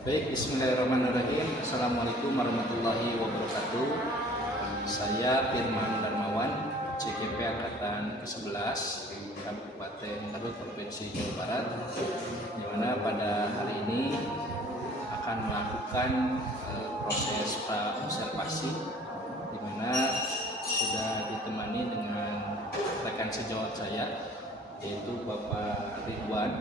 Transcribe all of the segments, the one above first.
Baik, bismillahirrahmanirrahim. Assalamualaikum warahmatullahi wabarakatuh. Saya Firman Darmawan, CGP Angkatan ke-11 Kabupaten Garut, Provinsi Jawa Barat, di mana pada hari ini akan melakukan proses praobservasi, di mana sudah ditemani dengan rekan sejawat saya, yaitu Bapak Ridwan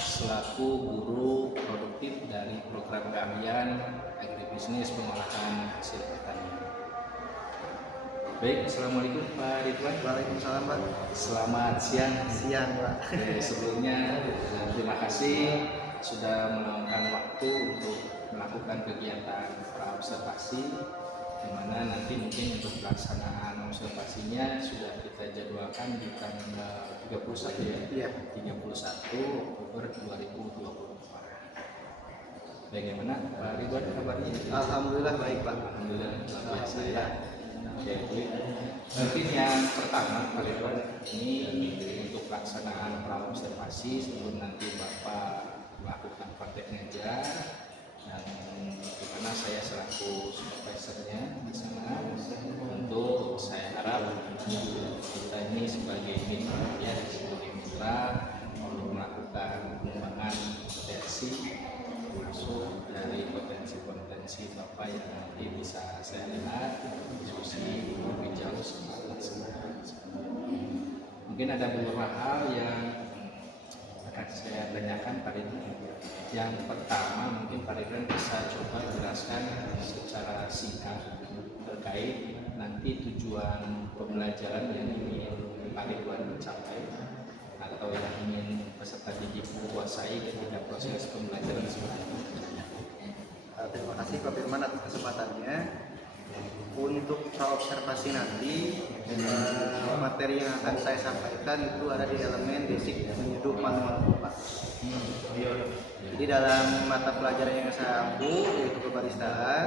selaku guru produktif dari program keahlian agribisnis pengolahan hasil pertanian. Baik, assalamualaikum Pak Ridwan. Waalaikumsalam Pak. Selamat siang. Siang Pak. Sebelumnya terima kasih sudah meluangkan waktu untuk melakukan kegiatan praobservasi, di mana nanti mungkin untuk pelaksanaan observasinya sudah kita jadwalkan di tanggal 31 ya. Iya. 31 Oktober 2024. Bagaimana Pak Ridwan kabarnya? Alhamdulillah baik Pak. Alhamdulillah luar biasa ya. Oke, mungkin yang pertama Pak Ridwan, ini untuk pelaksanaan praobservasi sebelum nanti Bapak melakukan praktek ngajar, dan dimana saya selaku supervisornya di sana, untuk saya harap kita ini sebagai mitra ya, sebagai mitra untuk melakukan pengembangan potensi, masuk dari potensi-potensi Bapak yang nanti bisa saya lihat diskusi lebih jauh sama mungkin ada beberapa hal yang akan saya tanyakan Pak Ridwan. Yang pertama mungkin Pak Ridwan bisa coba jelaskan secara singkat terkait nanti tujuan pembelajaran yang ingin Pak Ridwan capai atau yang ingin peserta didik kuasai ketika proses pembelajaran seperti ini. Terima kasih Pak Firman atas kesempatannya. Untuk praobservasi nanti, materi yang akan saya sampaikan itu ada di elemen basic menyeduh manual Pak. Jadi dalam mata pelajaran yang saya ambil yaitu kebaristaan,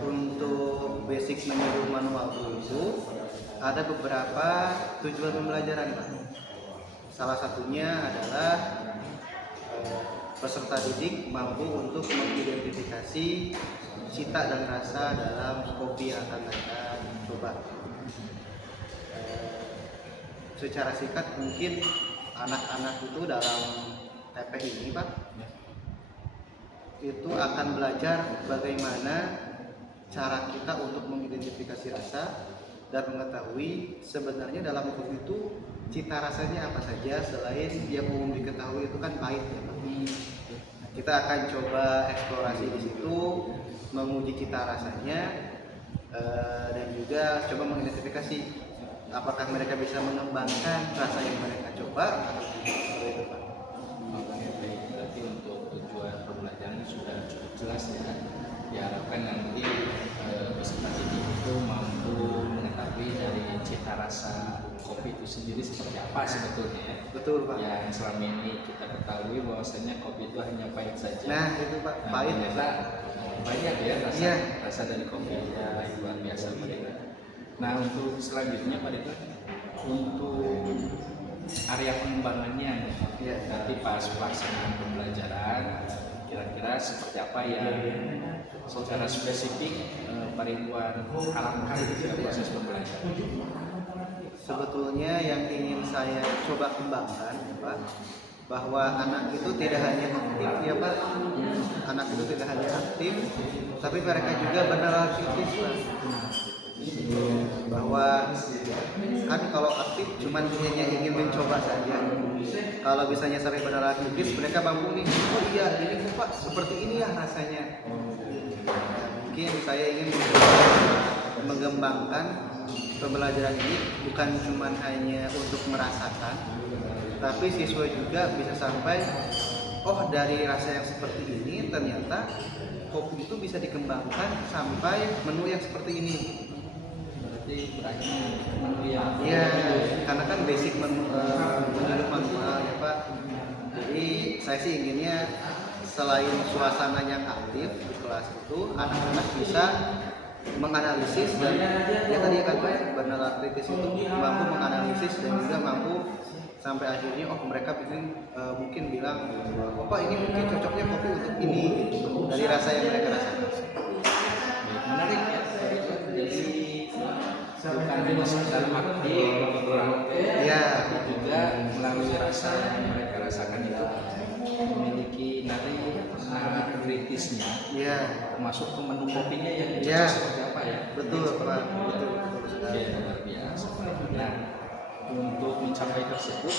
untuk basic menyeduh manual itu ada beberapa tujuan pembelajaran Pak. Salah satunya adalah peserta didik mampu untuk mengidentifikasi cita dan rasa dalam kopi yang akan mereka coba. Secara singkat mungkin anak-anak itu dalam TP ini Pak, itu akan belajar bagaimana cara kita untuk mengidentifikasi rasa dan mengetahui sebenarnya dalam kopi itu cita rasanya apa saja selain yang umum diketahui itu kan pahit ya Pak. Kita akan coba eksplorasi di situ, menguji cita rasanya, dan juga coba mengidentifikasi apakah mereka bisa mengembangkan rasa yang mereka coba atau tidak. Seperti itu Pak. Berarti untuk tujuan pembelajaran sudah cukup jelas ya. Diharapkan nanti peserta didik itu mampu mengetahui dari cita rasa kopi itu sendiri seperti apa sebetulnya ya. Betul Pak. Yang selama ini kita ketahui bahwasanya kopi itu hanya pahit saja. Nah itu Pak, Nah, pahit ternyata banyak ya rasa, Iya. rasa dari kopi ya, luar biasa Pak Ridwan. Nah untuk selanjutnya Pak Ridwan, untuk area pengembangannya Iya. nanti pas pelaksanaan pembelajaran kira-kira seperti apa yang secara spesifik Pak Ridwan harapkan ketika proses pembelajaran. Sebetulnya yang ingin saya coba kembangkan Pak, bahwa anak itu tidak hanya aktif ya Pak, anak itu tidak hanya aktif, tapi mereka juga benar kritis Pak. Bahwa kan kalau aktif cuman hanya ingin mencoba saja. Kalau misalnya sampai benar kritis, mereka mampu nih, oh iya ini kok Pak seperti ini ya rasanya. Mungkin saya ingin mengembangkan pembelajaran ini bukan cuma hanya untuk merasakan, tapi siswa juga bisa sampai, oh dari rasa yang seperti ini ternyata kopi itu bisa dikembangkan sampai menu yang seperti ini. Berarti berarti menu yang Iya, karena kan basic menu manual ya Pak. Jadi saya sih inginnya selain suasana yang aktif di kelas itu, anak-anak bisa menganalisis dan ya tadi kan Pak, benar kritis itu mampu menganalisis dan juga mampu sampai akhirnya mereka mungkin bilang, oh Pak ini mungkin cocoknya kopi untuk ini rasa yang mereka rasakan. Baik, menarik ya. Jadi bukan hanya sekedar arti Ya, tapi juga melalui rasa yang mereka rasakan itu memiliki nilai kritisnya, ya, termasuk ke menu kopinya yang Ya. seperti apa ya. betul Pak, betul sekali. Ya, luar biasa. Nah, untuk mencapai tersebut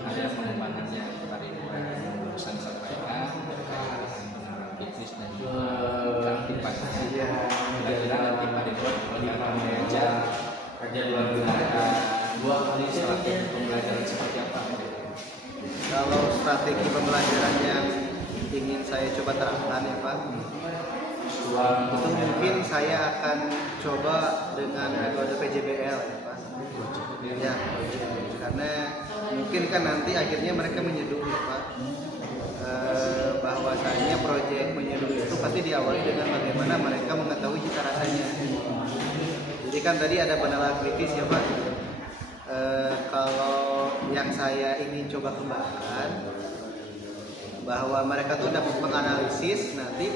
ada pengembangan yang tadi barusan sampaikan terkait dengan kritis dan juga keaktifan. Ya, Kira-kira nanti Pak Ridwan akan mengajar strategi pembelajaran seperti apa? kalau strategi pembelajaran yang ingin saya coba terapkan ya Pak, itu mungkin saya akan coba dengan metode PJBL ya Pak. Ya, karena mungkin kan nanti akhirnya mereka menyeduh ya Pak. Bahwasanya proyek menyeduh itu pasti diawali dengan bagaimana mereka mengetahui cita rasanya. Jadi kan tadi ada penilaian kritis ya Pak. Kalau yang saya ingin coba kembangkan, bahwa mereka tuh dapat menganalisis nanti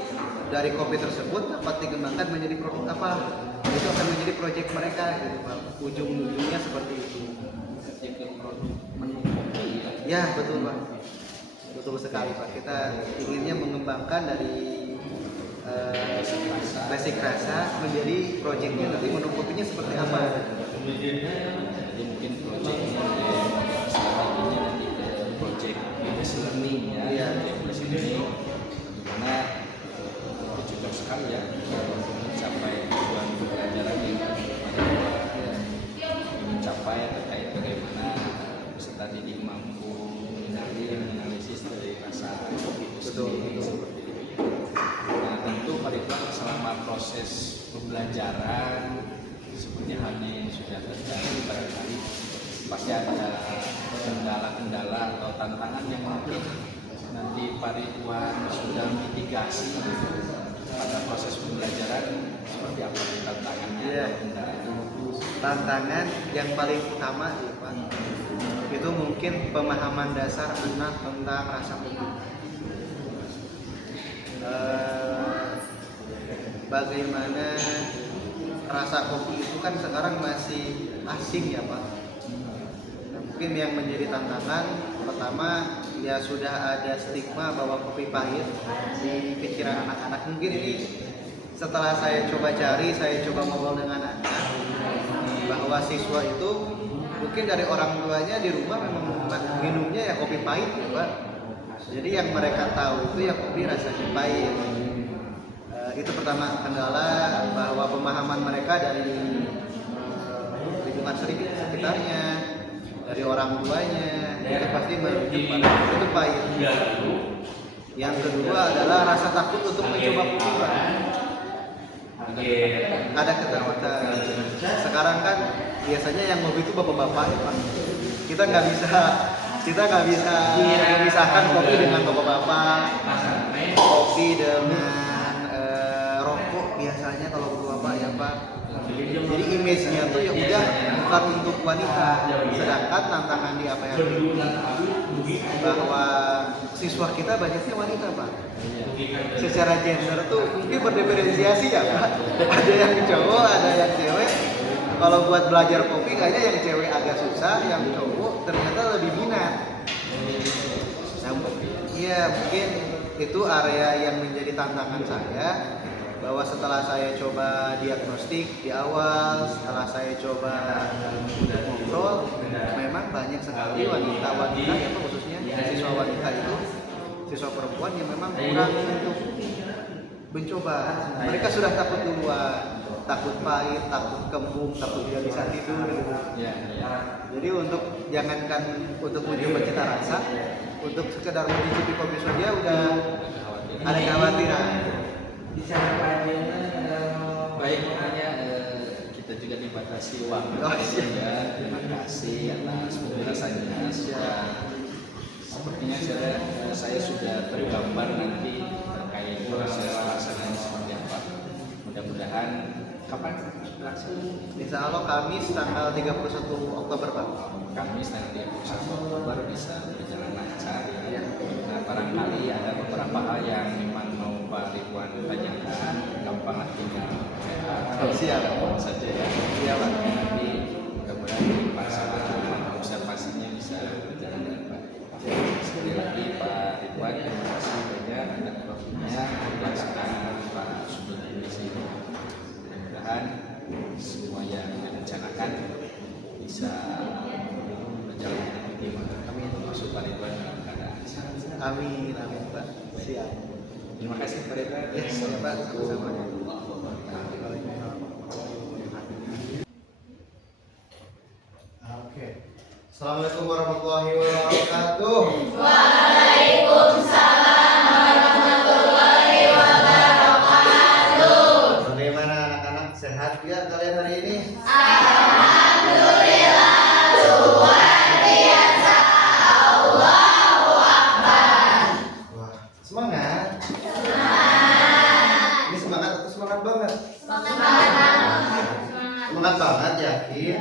dari kopi tersebut dapat dikembangkan menjadi produk apa, itu akan menjadi proyek mereka gitu Pak. Ujung-ujungnya seperti itu. Jadi produk menu kopi ya. Ya betul Pak, betul sekali Pak. Kita inginnya mengembangkan dari basic rasa menjadi proyeknya nanti menu kopinya seperti apa. Jadi mungkin proyek strateginya nanti ke proyek business learning ya. Iya. Business learning dimana itu cocok sekali ya untuk mencapai tujuan pembelajaran yang ingin capai terkait bagaimana peserta didik mampu menganalisis dari rasa kopi itu sendiri seperti itu. Nah tentu Pak Ridwan selama proses pembelajaran seperti halnya yang sudah terjadi barangkali pasti ada kendala-kendala atau tantangan yang mungkin nanti Pak Ridwan sudah mitigasi pada proses pembelajaran seperti apa tantangannya Iya. atau kendalanya. Tantangan yang paling utama ya Pak, itu mungkin pemahaman dasar anak tentang rasa kopi. Bagaimana rasa kopi itu kan sekarang masih asing ya Pak. Nah, mungkin yang menjadi tantangan pertama ya sudah ada stigma bahwa kopi pahit di pikiran anak-anak. Mungkin ini setelah saya coba cari, saya coba ngobrol dengan anak, bahwa siswa itu mungkin dari orang tuanya di rumah memang minumnya ya kopi pahit ya Pak. Jadi yang mereka tahu itu ya kopi rasanya pahit. Itu pertama kendala, bahwa pemahaman mereka dari lingkungan sekitarnya, dari orang tuanya, itu pasti merujuk pada itu pahit. Yang kedua adalah rasa takut untuk mencoba kopi Pak. Ada ketakutan. Sekarang kan biasanya yang ngopi itu bapak-bapak ya Pak. Kita nggak bisa memisahkan kopi dengan bapak-bapak, kopi dengan rokok biasanya kalau bapak-bapak ya Pak. Jadi image-nya tuh ya udah bukan untuk wanita. Sedangkan tantangan di APH bahwa siswa kita banyaknya wanita Pak. Secara gender tuh mungkin berdiferensiasi ya Pak. Ada yang cowok, ada yang cewek. Kalau buat belajar kopi kayaknya yang cewek agak susah, yang cowok ternyata lebih minat. Iya mungkin itu area yang menjadi tantangan saya, bahwa setelah saya coba diagnostik di awal, setelah saya coba untuk ngobrol, memang banyak sekali wanita-wanita ya Pak, khususnya siswa wanita itu, siswa perempuan yang memang kurang untuk mencoba. Mereka sudah takut duluan, takut pahit, takut kembung, takut tidak bisa tidur gitu. Jadi untuk jangankan untuk mencoba cita rasa, untuk sekedar mencicipi kopi saja udah ada kekhawatiran. Baik, makanya kita juga dibatasi waktu. Ya, terima kasih atas penjelasannya. Sepertinya saya sudah tergambar nanti terkait proses pelaksanaan seperti apa. Mudah-mudahan kapan pelaksanaan? Insya Allah Kamis tanggal 31 Oktober Pak. Kamis tanggal 31 Oktober bisa berjalan lancar. Nah, barangkali ada beberapa hal yang memang mau Pak Ridwan tanyakan, gampang tinggal Siap. gampang saja ya. Iya Pak. Nanti mudah-mudahan pelaksanaan observasinya bisa berjalan dengan baik. Sekali lagi Pak Ridwan, terima kasih banyak atas waktunya pelaksanaan Pak Sugeng di sini. Mudah-mudahan semua yang direncanakan bisa berjalan dengan optimal. Kami termasuk Pak Ridwan dalam keadaan sehat. Amin, amin Pak. Siap. Terima kasih Pak Ridwan. Ya, siap Pak. Sama-sama. Oke. Assalamualaikum warahmatullahi wabarakatuh. Bagaimana anak-anak, sehat ya kalian hari ini? Wah, semangat. Ini semangat atau semangat banget? Semangat banget, yakin?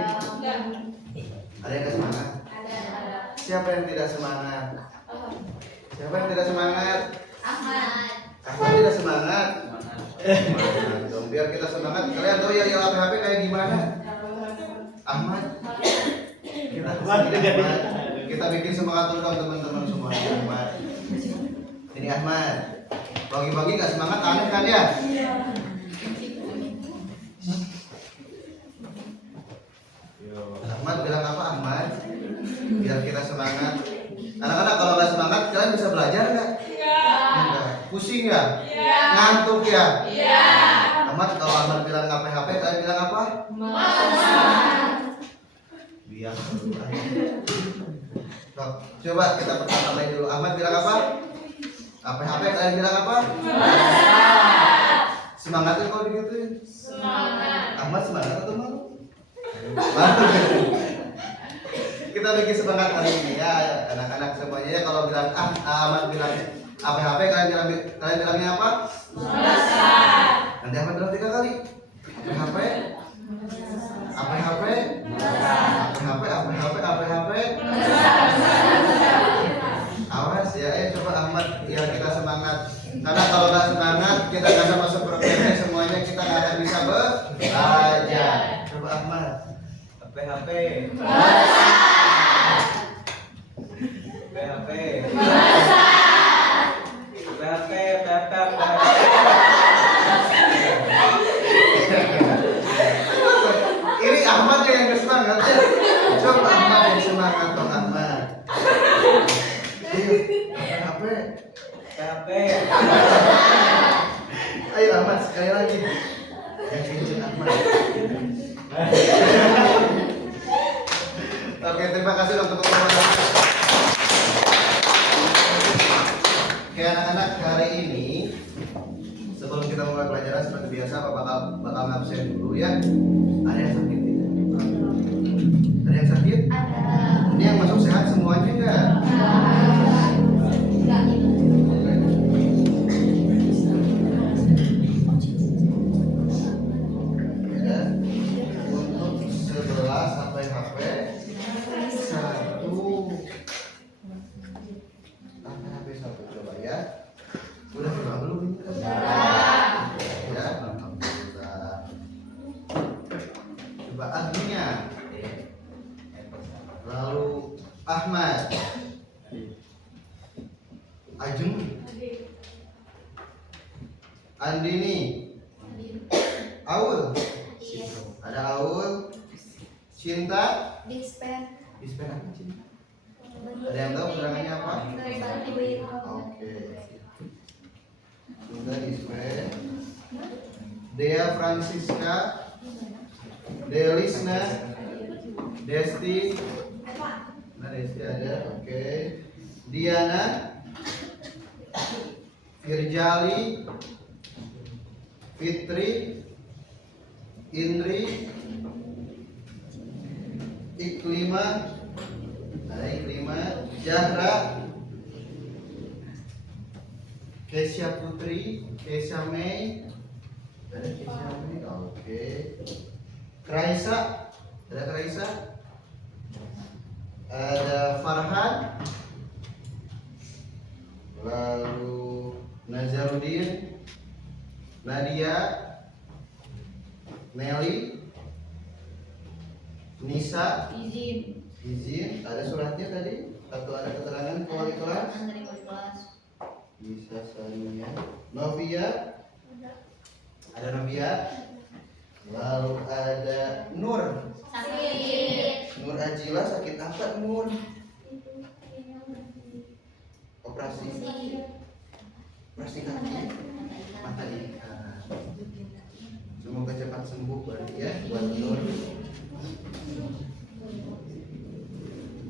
Ada yang gak semangat? Siapa yang tidak semangat? Siapa yang tidak semangat? Ahmad tidak semangat? Semangat dong, biar kita semangat. Kalian tahu ya HP kayak gimana? Ahmad. Kita bikin semangat dulu dong teman-teman semuanya. Ahmad. Ini Ahmad. Pagi-pagi gak semangat, aneh kan ya? Ahmad bilang apa Ahmad? Biar kita semangat. Anak-anak kalau nggak semangat kalian bisa belajar nggak? Enggak. Pusing ya? Ngantuk ya? Ahmad, kalau Ahmad bilang nggak PHP, kalian bilang apa? Biar. Coba kita pertama kali dulu. Ahmad bilang apa? PHP, kalian bilang apa? Semangat itu kalau digituin. Ahmad semangat atau malu? Kita bikin semangat hari ini ya anak-anak semuanya ya. Kalau bilang Ahmad bilang PHP, kalian bilangnya apa? Nanti Ahmad bilang 3 kali. PHP, PHP, PHP. Awas ya, coba Ahmad biar kita semangat. Karena kalau nggak semangat kita nggak sama seperti semuanya kita nggak akan bisa belajar. Coba Ahmad. PHP. Ini Ahmad yang semangat ya. Coba Ahmad yang semangat dong Ahmad. PHP. Ayo Ahmad sekali lagi. Yang cincin Ahmad. Oke, terima kasih untuk teman-teman. Oke anak-anak, hari ini sebelum kita mulai pelajaran seperti biasa, Bapak bakal ngabsen dulu ya. Ada yang sakit tidak? Ada yang sakit? Ada. Ini yang masuk sehat semuanya enggak? Lalu Ahmad, Ajeng, Andini, Aul, ada Aul, Cinta, Dispen apa Cinta? Ada yang tahu keterangannya apa? Oke. Cinta Dispen, Dea Francisca, Delisna, Desti. Nah, Desti ada, oke. Diana, Firjali, Fitri, Indri, Iklima, ada Iklima, Zahra, Kesya Putri, Kesya Mei, ada Kesya Mei, oke. Kraisa, ada Kraisa, ada Farhan, lalu Nazarudin, Nadia, Nelly, Nisa, izin. Ada suratnya tadi? Atau ada keterangan wali kelas? Nisa Sania, Novia, ada Novia. Lalu ada Nur. Nur Ajila sakit apa Nur? Operasi kaki, mata ikan. Semoga cepat sembuh berarti ya buat Nur.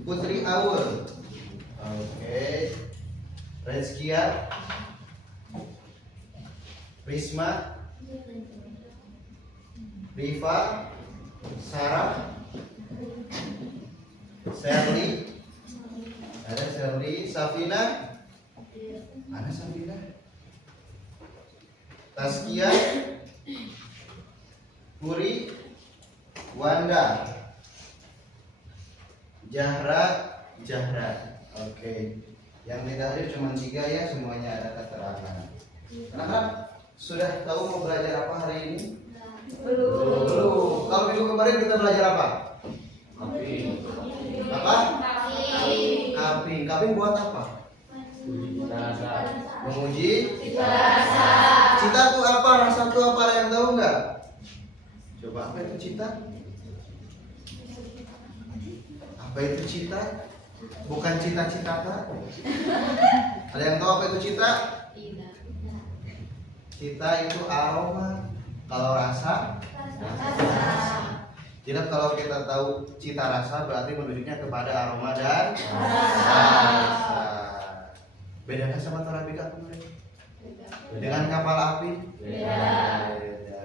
Putri Aul, oke. Rezkia, Risma, Riva, Sarah, Sherly, ada Sherly, Safina, ada Safina, Taskia, Puri, Wanda, Jahra. Oke. Yang tidak hadir cuma 3 ya, semuanya ada keterangan. Anak-anak sudah tahu mau belajar apa hari ini? Belum. Kalau minggu kemarin kita belajar apa? Apa? Kaping buat apa? Menguji cita itu apa? Rasa itu apa? Ada yang tahu nggak? Coba apa itu cita? Apa itu cita? Bukan cita-cita kan? Ada yang tahu apa itu cita? Cita itu aroma. Kalau rasa? Jadi kalau kita tahu cita rasa berarti menunjuknya kepada aroma dan rasa. Bedanya sama Torabika kemarin? Dengan kapal api? Beda.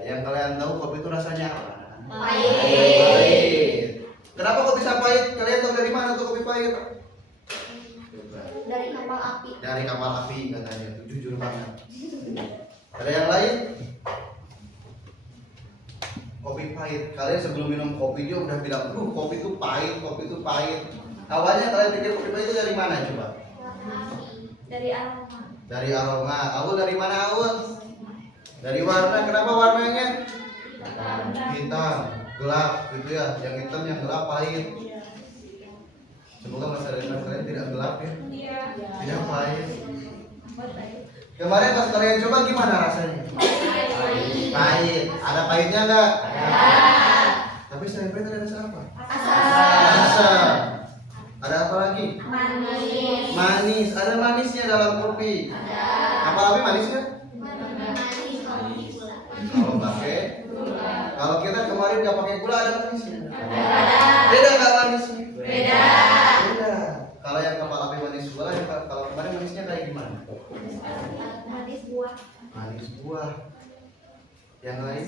Yang kalian tahu kopi itu rasanya apa? Pahit. Kenapa kok bisa pahit? Kalian tahu dari mana tuh kopi pahit? Dari kapal api. Dari kapal api katanya, itu jujur banget. Ada yang lain? Kopi pahit. Kalian sebelum minum kopi dia udah bilang, kopi itu pahit, kopi itu pahit. Awalnya kalian pikir kopi pahit itu dari mana coba? Dari aroma. Dari aroma. Awal dari mana Awal? Dari warna. Kenapa warnanya? Hitam, gelap gitu ya. Yang hitam yang gelap pahit. Semoga masa depan kalian tidak gelap ya. Tidak pahit. Kemarin pas kalian coba gimana rasanya? Pahit. Ada pahitnya enggak? Ada. Tapi selain pahit ada rasa apa? Asam. Ada apa lagi? Manis. Ada manisnya dalam kopi. Apa lagi manisnya? Kalau pakai, kalau kita kemarin nggak pakai gula ada manisnya. Beda nggak manisnya? Beda. Kalau yang kapal api manis gula, kalau kemarin manisnya kayak gimana? Manis buah. Yang lain?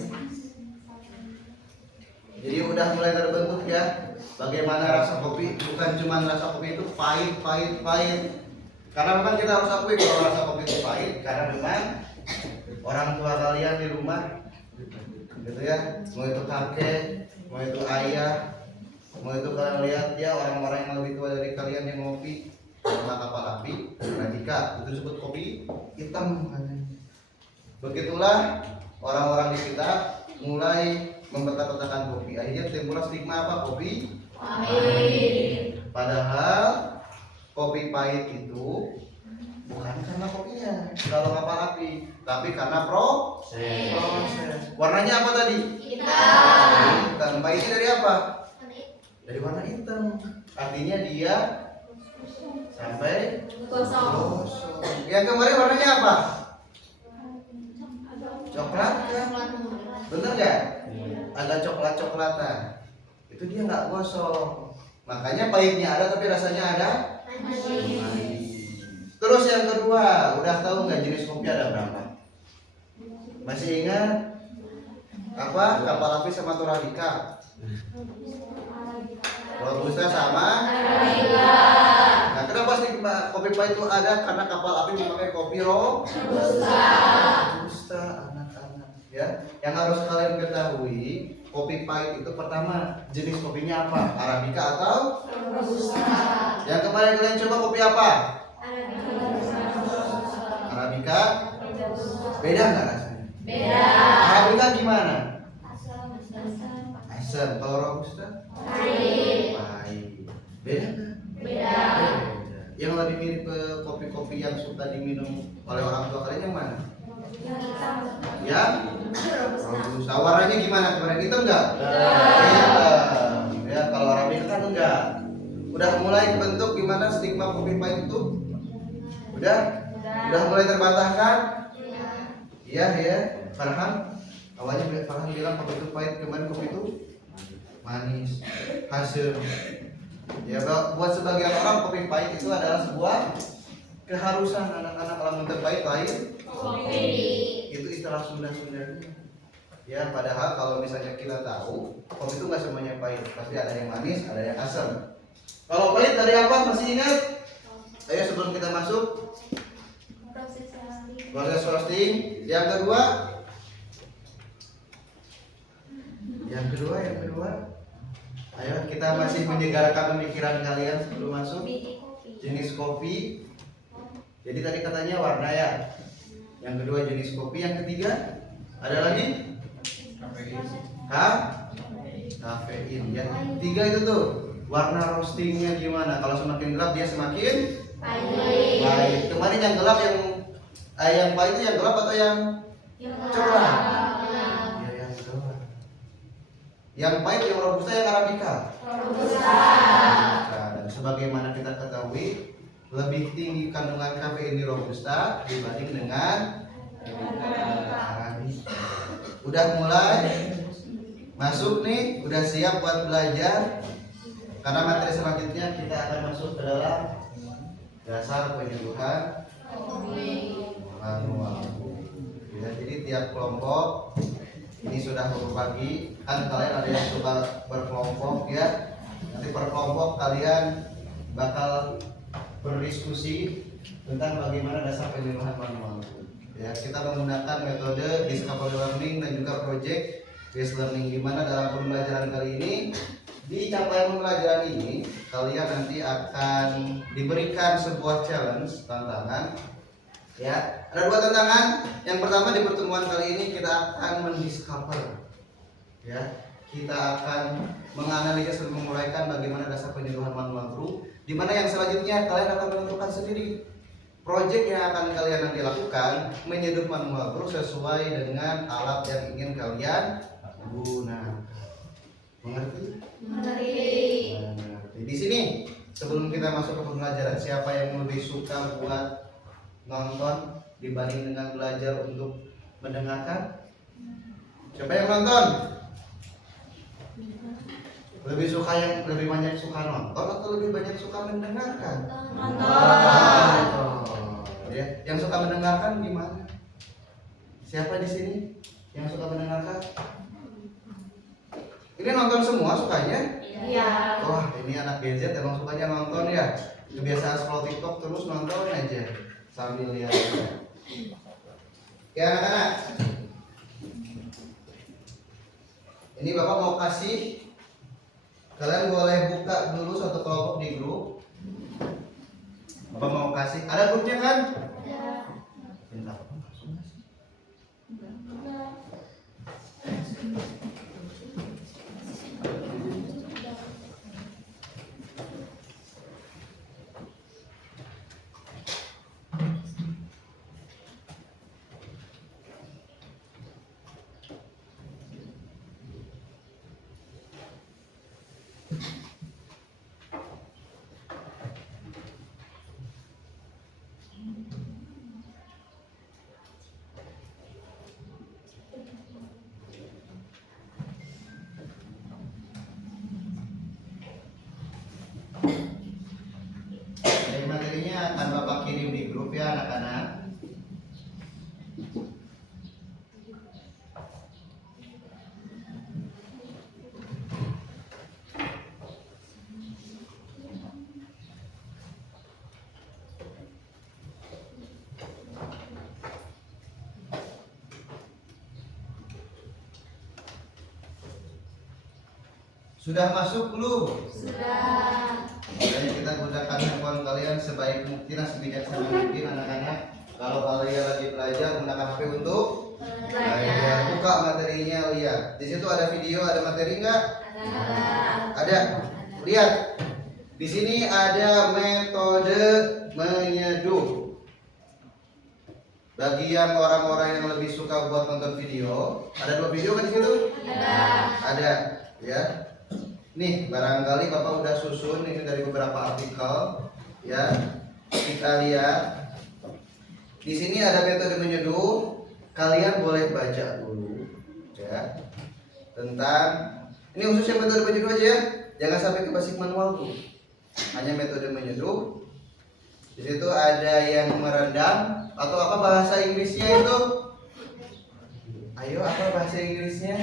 Jadi udah mulai terbentuk ya bagaimana rasa kopi. Bukan cuma rasa kopi itu pahit. Karena memang kita harus akui kalau rasa kopi itu pahit karena memang orang tua kalian di rumah gitu ya, mau itu kakek, mau itu ayah, mau itu kalian lihat ya orang-orang yang lebih tua dari kalian yang ngopi sama kapal api, Radika itu disebut kopi hitam. Begitulah orang-orang di kita mulai membetak-betakan kopi, akhirnya timbullah stigma apa? Kopi pahit. Padahal kopi pahit itu bukan karena kopinya kalau kapal api, tapi karena proses. Warnanya apa tadi? Hitam. Pahitnya dari apa? Dari warna hitam. Artinya dia sampai gosong. Yang kemarin warnanya apa? Coklat kan? Bener gak? Agak coklat-coklatan. Itu dia nggak gosong. Makanya pahitnya ada tapi rasanya ada manis. Terus yang kedua, udah tahu nggak jenis kopi ada berapa? Masih ingat? Apa? Kapal api sama Torabika. Robusta sama Arabica. Nah, kenapa sih kopi pahit itu ada? Karena kapal api memakai kopi Robusta, anak-anak. Ya, yang harus kalian ketahui, kopi pahit itu pertama jenis kopinya apa? Arabica atau Robusta. Yang kemarin kalian coba kopi apa? Arabica. Beda nggak rasanya? Beda. Arabica gimana? Asam. Asam. Kalau robusta? Pahit. Pahit. Beda nggak? Beda. Beda. Yang lebih mirip ke kopi-kopi yang suka diminum oleh orang tua kalian yang mana? Yang hitam. Yang robusta. Warnanya gimana? Kemarin hitam nggak? Hitam. Ya, kalau Arabica kan enggak. Udah mulai bentuk gimana stigma kopi pahit itu? Udah? Udah mulai terbantahkan? Iya, ya. Farhan, awalnya Farhan bilang kopi itu pahit, kemarin kopi itu manis, asam. Ya, buat sebagian orang kopi pahit itu adalah sebuah keharusan. Anak-anak kalau minum pahit lain Kopi. itu istilah Sunda-Sundanya. Ya, padahal kalau misalnya kita tahu kopi itu nggak semuanya pahit, pasti ada yang manis, ada yang asam. Kalau pahit dari apa? Masih ingat? Ayo sebelum kita masuk proses roasting. Yang kedua. Ayo kita masih menyegarkan pemikiran kalian sebelum masuk. Biji kopi. Jenis kopi. Jadi tadi katanya warna ya. Yang kedua jenis kopi. Yang ketiga ada lagi? Kafein. Yang tiga itu tuh warna roastingnya gimana? Kalau semakin gelap dia semakin Pahit. pahit. Kemarin yang gelap yang pahit itu yang gelap atau yang cerah? Ya, yang gelap. Yang pahit yang robusta yang arabica. Robusta. Dan sebagaimana kita ketahui lebih tinggi kandungan kafein di robusta dibanding dengan arabica. Udah mulai masuk nih, udah siap buat belajar. Karena materi selanjutnya kita akan masuk ke dalam dasar penyembuhan manual. Ya, jadi tiap kelompok ini sudah berbagi. Kan kalian ada yang suka berkelompok ya. Nanti per kelompok kalian bakal berdiskusi tentang bagaimana dasar penyembuhan manual. Ya, kita menggunakan metode discovery learning dan juga project based learning, di mana dalam pembelajaran kali ini di capaian pembelajaran ini kalian nanti akan diberikan sebuah challenge, tantangan. Ya, ada dua tantangan. Yang pertama di pertemuan kali ini kita akan mendiscover. Ya, kita akan menganalisis dan memulaikan bagaimana dasar penyembuhan manual brew. Di mana yang selanjutnya kalian akan menentukan sendiri project yang akan kalian nanti lakukan menyeduh manual brew sesuai dengan alat yang ingin kalian gunakan. Mengerti? Mengerti. Di sini sebelum kita masuk ke pembelajaran, siapa yang lebih suka buat nonton dibanding dengan belajar untuk mendengarkan? Siapa yang nonton? Lebih banyak suka nonton atau lebih banyak suka mendengarkan? Nonton. Ya, yang suka mendengarkan gimana? Siapa di sini yang suka mendengarkan? Ini nonton semua sukanya? Iya. Wah, ini anak Gen Z emang sukanya nonton ya. Kebiasaan scroll TikTok terus nonton aja sambil lihat. Ya anak-anak, ini Bapak mau kasih, kalian boleh buka dulu satu kelompok di grup. Bapak mau kasih, ada grupnya kan? Ada. Bentar. Jadi materinya akan Bapak kirim di grup ya anak-anak. Sudah masuk belum? Sudah. Jadi kita gunakan handphone kalian sebaik mungkin, sebijaksana mungkin anak-anak. Kalau kalian lagi belajar gunakan HP untuk belajar. buka materinya, lihat. Di situ ada video, ada materi nggak? Ada. Lihat. Di sini ada metode menyeduh. Bagi yang orang-orang yang lebih suka buat nonton video, ada 2 video kan di situ? Ada, ya. Nih, barangkali Bapak udah susun ini dari beberapa artikel, ya. Kita lihat. Di sini ada metode menyeduh. Kalian boleh baca dulu, ya. Tentang ini khususnya metode menyeduh aja ya. Jangan sampai ke basic manual tuh. Hanya metode menyeduh. Di situ ada yang merendam atau apa bahasa Inggrisnya itu? Ayo, apa bahasa Inggrisnya?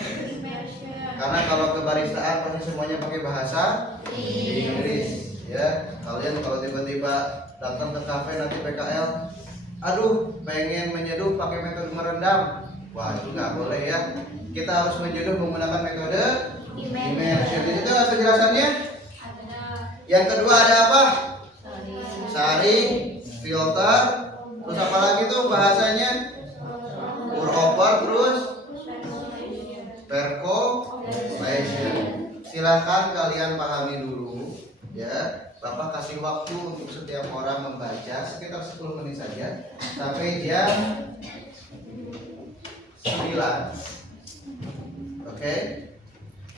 Karena kalau kebaristaan pasti semuanya pakai bahasa Inggris, ya. Kalian kalau tiba-tiba datang ke kafe nanti PKL, aduh, pengen menyeduh pakai metode merendam. Wah, itu nggak boleh ya. Kita harus menyeduh menggunakan metode immersion. Di situ apa penjelasannya? Yang kedua ada apa? Saring, filter, terus apa lagi tuh bahasanya? Pour over, terus percolation. Silahkan kalian pahami dulu, ya. Bapak kasih waktu untuk setiap orang membaca sekitar 10 menit saja sampai jam 9. Oke?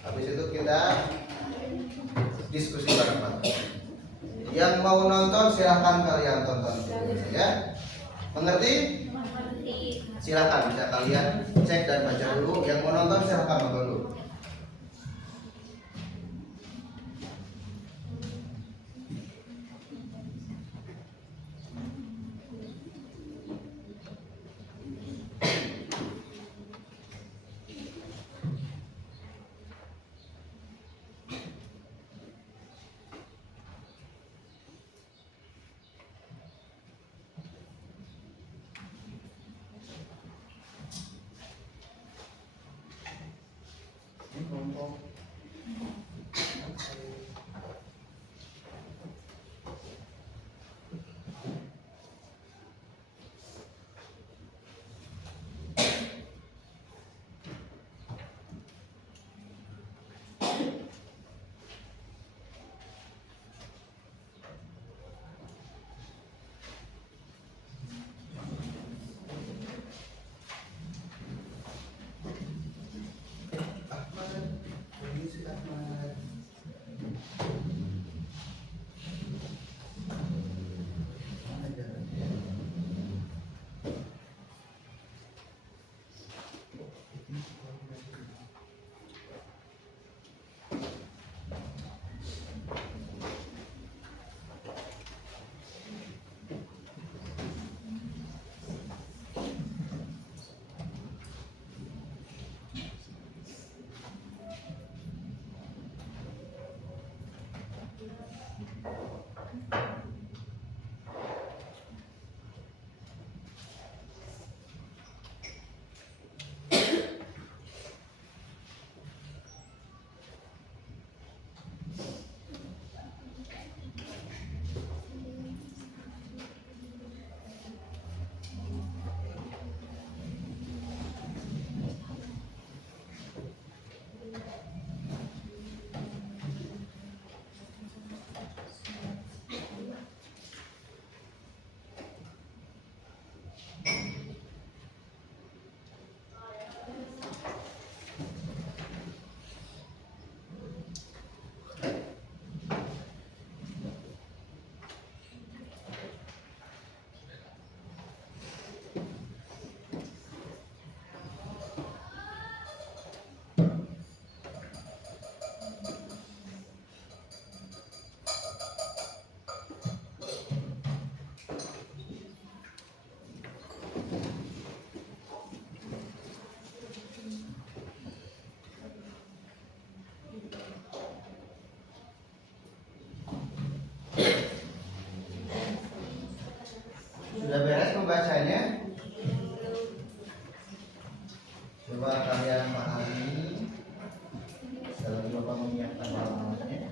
Habis itu kita diskusi bareng-bareng. Yang mau nonton silahkan kalian tonton, ya. Mengerti? Silahkan bisa kalian cek dan baca dulu. Yang mau nonton silahkan nonton dulu. Sudah beres membacanya? Coba kalian pahami. Kalau Bapak menyiapkan halamannya.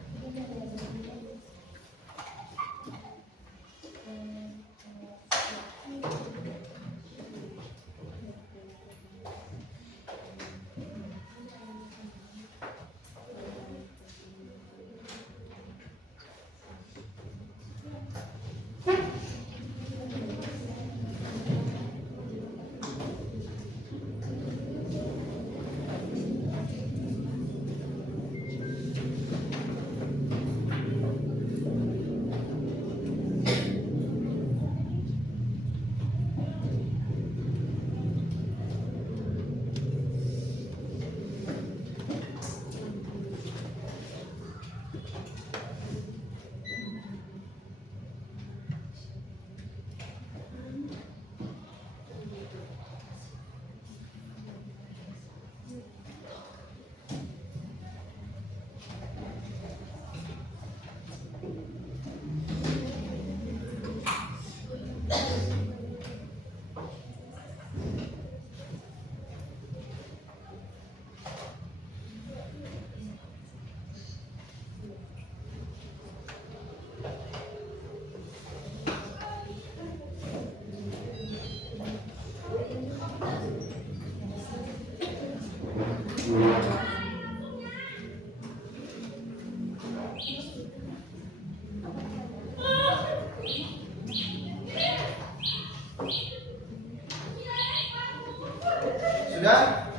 Sudah?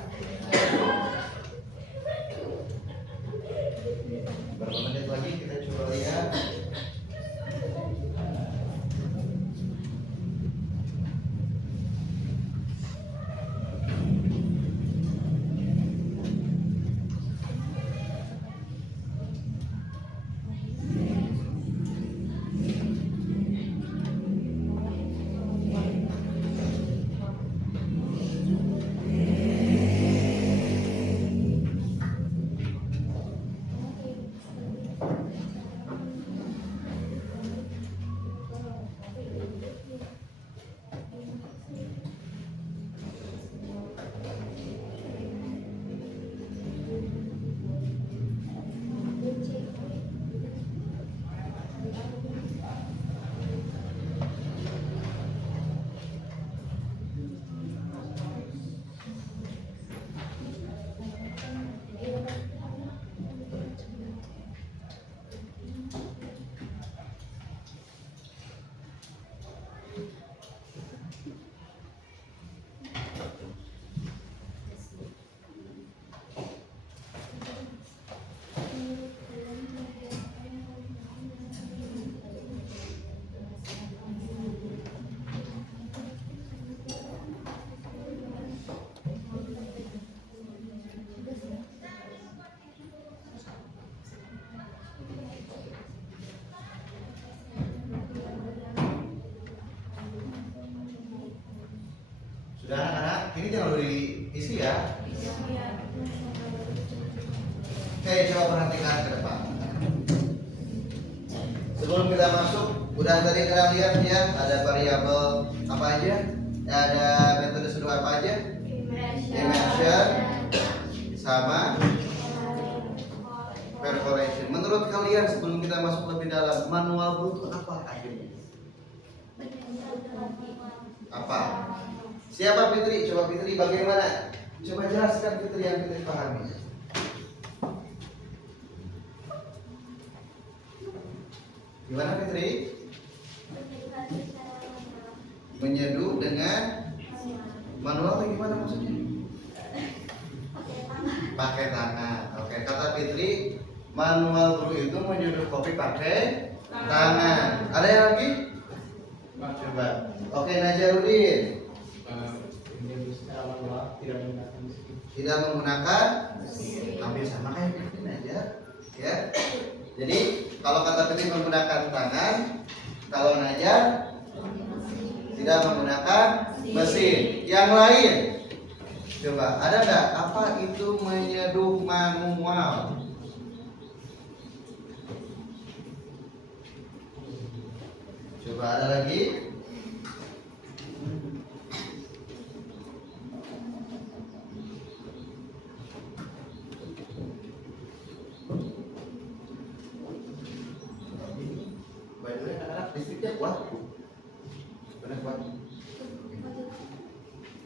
Berapa menit lagi kita coba lihat. Sudah anak-anak, ini jangan diisi ya. Oke, coba perhatikan ke depan. Sebelum kita masuk, udah tadi kalian lihat ya, ada variabel apa aja? Ada metode seduh apa aja? Immersion sama percolation. Menurut kalian sebelum kita masuk lebih dalam, manual brew itu apa akhirnya? Apa? Siapa Fitri? Coba Fitri bagaimana? Coba jelaskan Fitri yang Fitri pahami. Gimana Fitri? Menyeduh dengan manual atau gimana maksudnya? Pakai tangan. Oke, kata Fitri, manual brew itu menyeduh kopi pakai tangan. Ada yang lagi? Coba. Oke, Najarudin. Tidak menggunakan mesin. Hampir sama kayak Fitri aja, ya. Jadi kalau kata Fitri menggunakan tangan, kalau Najar tidak menggunakan mesin. Yang lain, coba ada nggak apa itu menyeduh manual? Coba ada lagi? Listriknya kuat, benar kuat.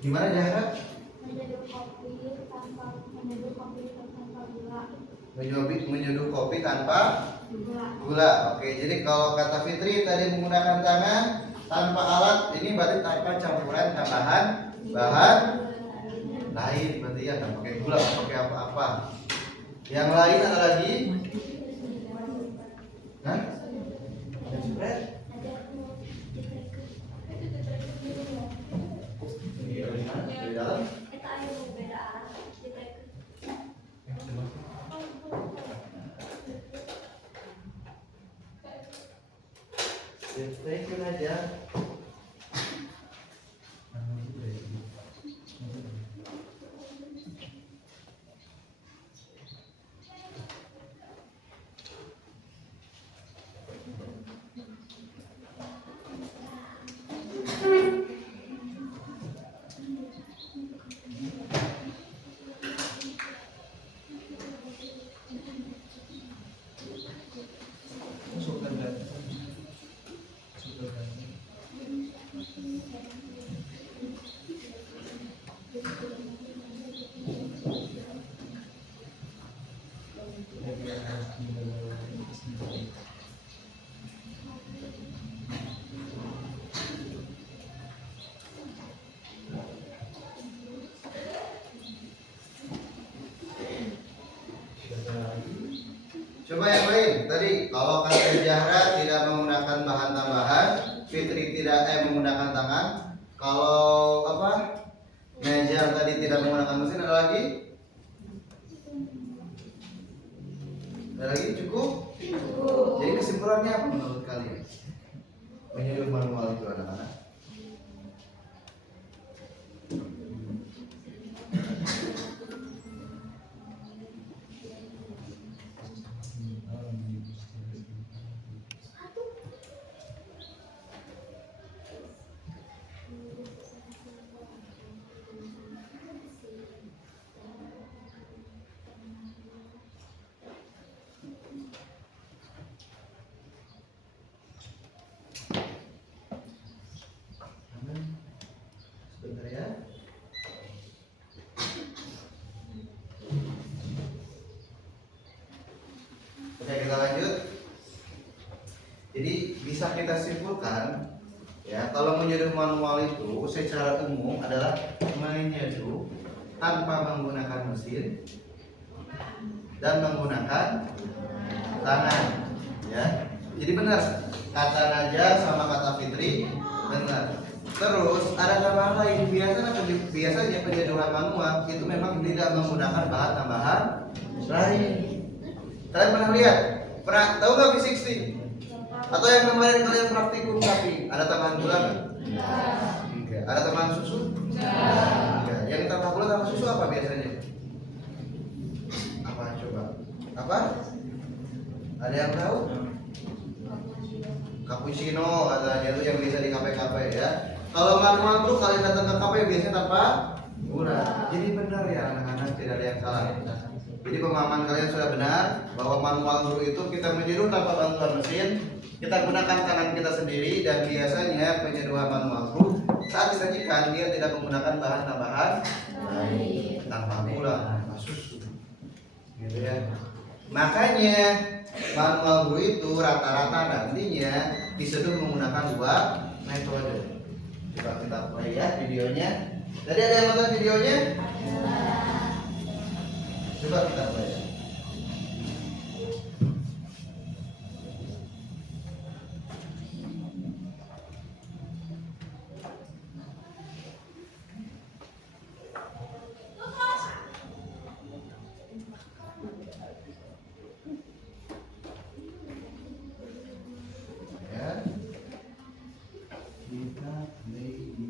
Gimana Jahra? Menyeduh kopi tanpa gula. menyeduh kopi tanpa gula. Oke, jadi kalau kata Fitri tadi menggunakan tangan tanpa alat, ini berarti tanpa campuran tambahan bahan lain, berarti ya nggak pakai gula, nggak pakai apa-apa. Yang lain ada lagi? Hah? Ada spread? Dari dalam? Tekin aja. Coba yang lain. Tadi kalau kata Zahra tidak menggunakan bahan tambahan, Fitri tidak menggunakan tangan. Kalau apa? Nejar tadi tidak menggunakan mesin, ada lagi? Ada lagi? Cukup? Jadi kesimpulannya apa menurut kalian? Menyeduh manual itu anak-anak? Sebentar ya. Oke, kita lanjut. Jadi bisa kita simpulkan ya, kalau menyeduh manual itu secara umum adalah menyeduh tanpa menggunakan mesin dan menggunakan tangan ya. Jadi benar kata Naja sama kata Fitri benar. Terus ada tambahan lain, biasanya penyeduhan manual itu memang tidak menggunakan bahan tambahan lain. Kalian pernah lihat? Pernah tahu nggak V60? Atau yang kemarin kalian praktikum tapi ada tambahan gula nggak? Enggak. Ada tambahan susu? Enggak. Yang tambah gula tambah susu apa biasanya? Apa coba? Apa? Ada yang tahu? Cappuccino katanya itu yang bisa di kafe-kafe ya. Kalau manual tuh kalian datang ke kafe biasanya tanpa gula. Jadi benar ya anak-anak, tidak ada yang salah. Jadi pemahaman kalian sudah benar bahwa manual brew itu kita menyeduh tanpa bantuan mesin. Kita gunakan tangan kita sendiri dan biasanya penyeduhan manual brew saat disajikan dia tidak menggunakan bahan tambahan tanpa gula, tanpa susu. Gitu ya. Makanya manual brew itu rata-rata nantinya diseduh menggunakan dua metode. Coba kita play ya videonya. Tadi ada yang nonton videonya? Coba kita play. Ya. Kita play di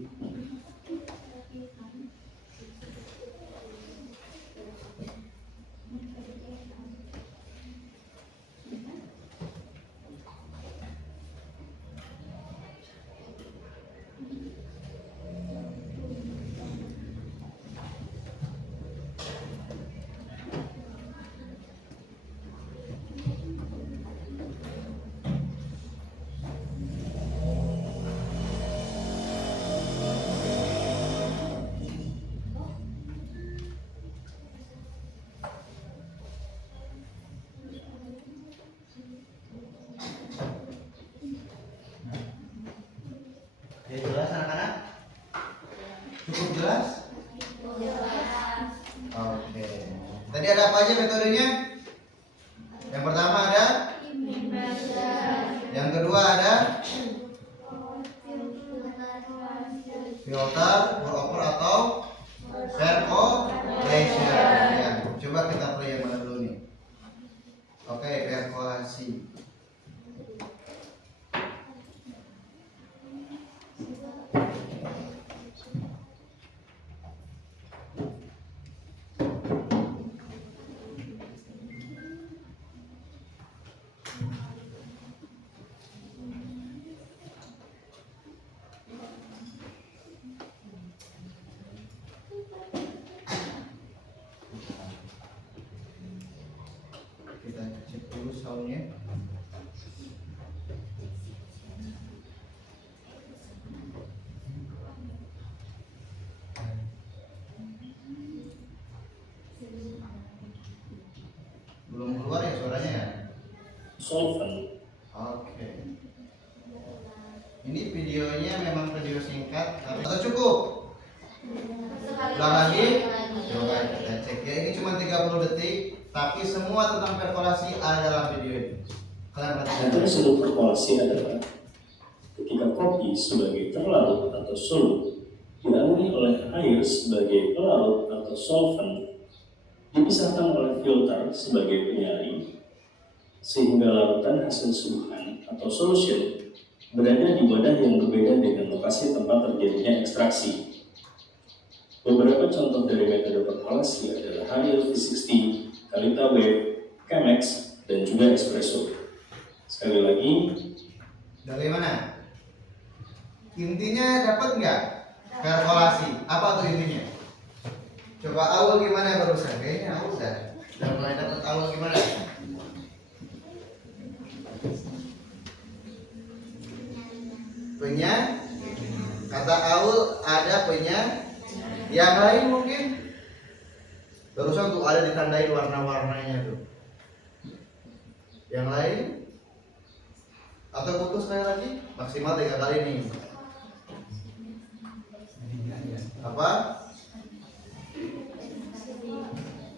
Oke. Tadi ada apa aja metodenya? Yang pertama ada, yang kedua ada filter, pour over atau percolation. Ya, coba kita play yang mana dulu nih? Oke, perkolasi. Kita cek dulu soundnya. Belum keluar ya suaranya ya? Solvent. Oke. Ini videonya memang video singkat atau cukup? Ulang lagi? Coba kita cek ya. Ini cuma 30 detik, tapi semua tentang perkolasi ada dalam video ini. Kalian perhatikan. Metode sudut perkolasi adalah ketika kopi sebagai terlarut atau solut dialiri oleh air sebagai pelarut atau solvent, dipisahkan oleh filter sebagai penyaring, sehingga larutan hasil suguhan atau solution berada di wadah yang berbeda dengan lokasi tempat terjadinya ekstraksi. Beberapa contoh dari metode perkolasi adalah Hariel V60, Kalita Wave, Chemex, dan juga espresso. Sekali lagi, Dari mana? Intinya dapat nggak? Perkolasi. Apa tuh intinya? Coba awal gimana barusan? Kayaknya awal udah mulai dapat awal gimana? Kata awal ada yang lain mungkin? Barusan tuh ada ditandain warna-warnanya tuh. Yang lain? Atau putus sekali lagi? Maksimal 3 kali nih. Apa?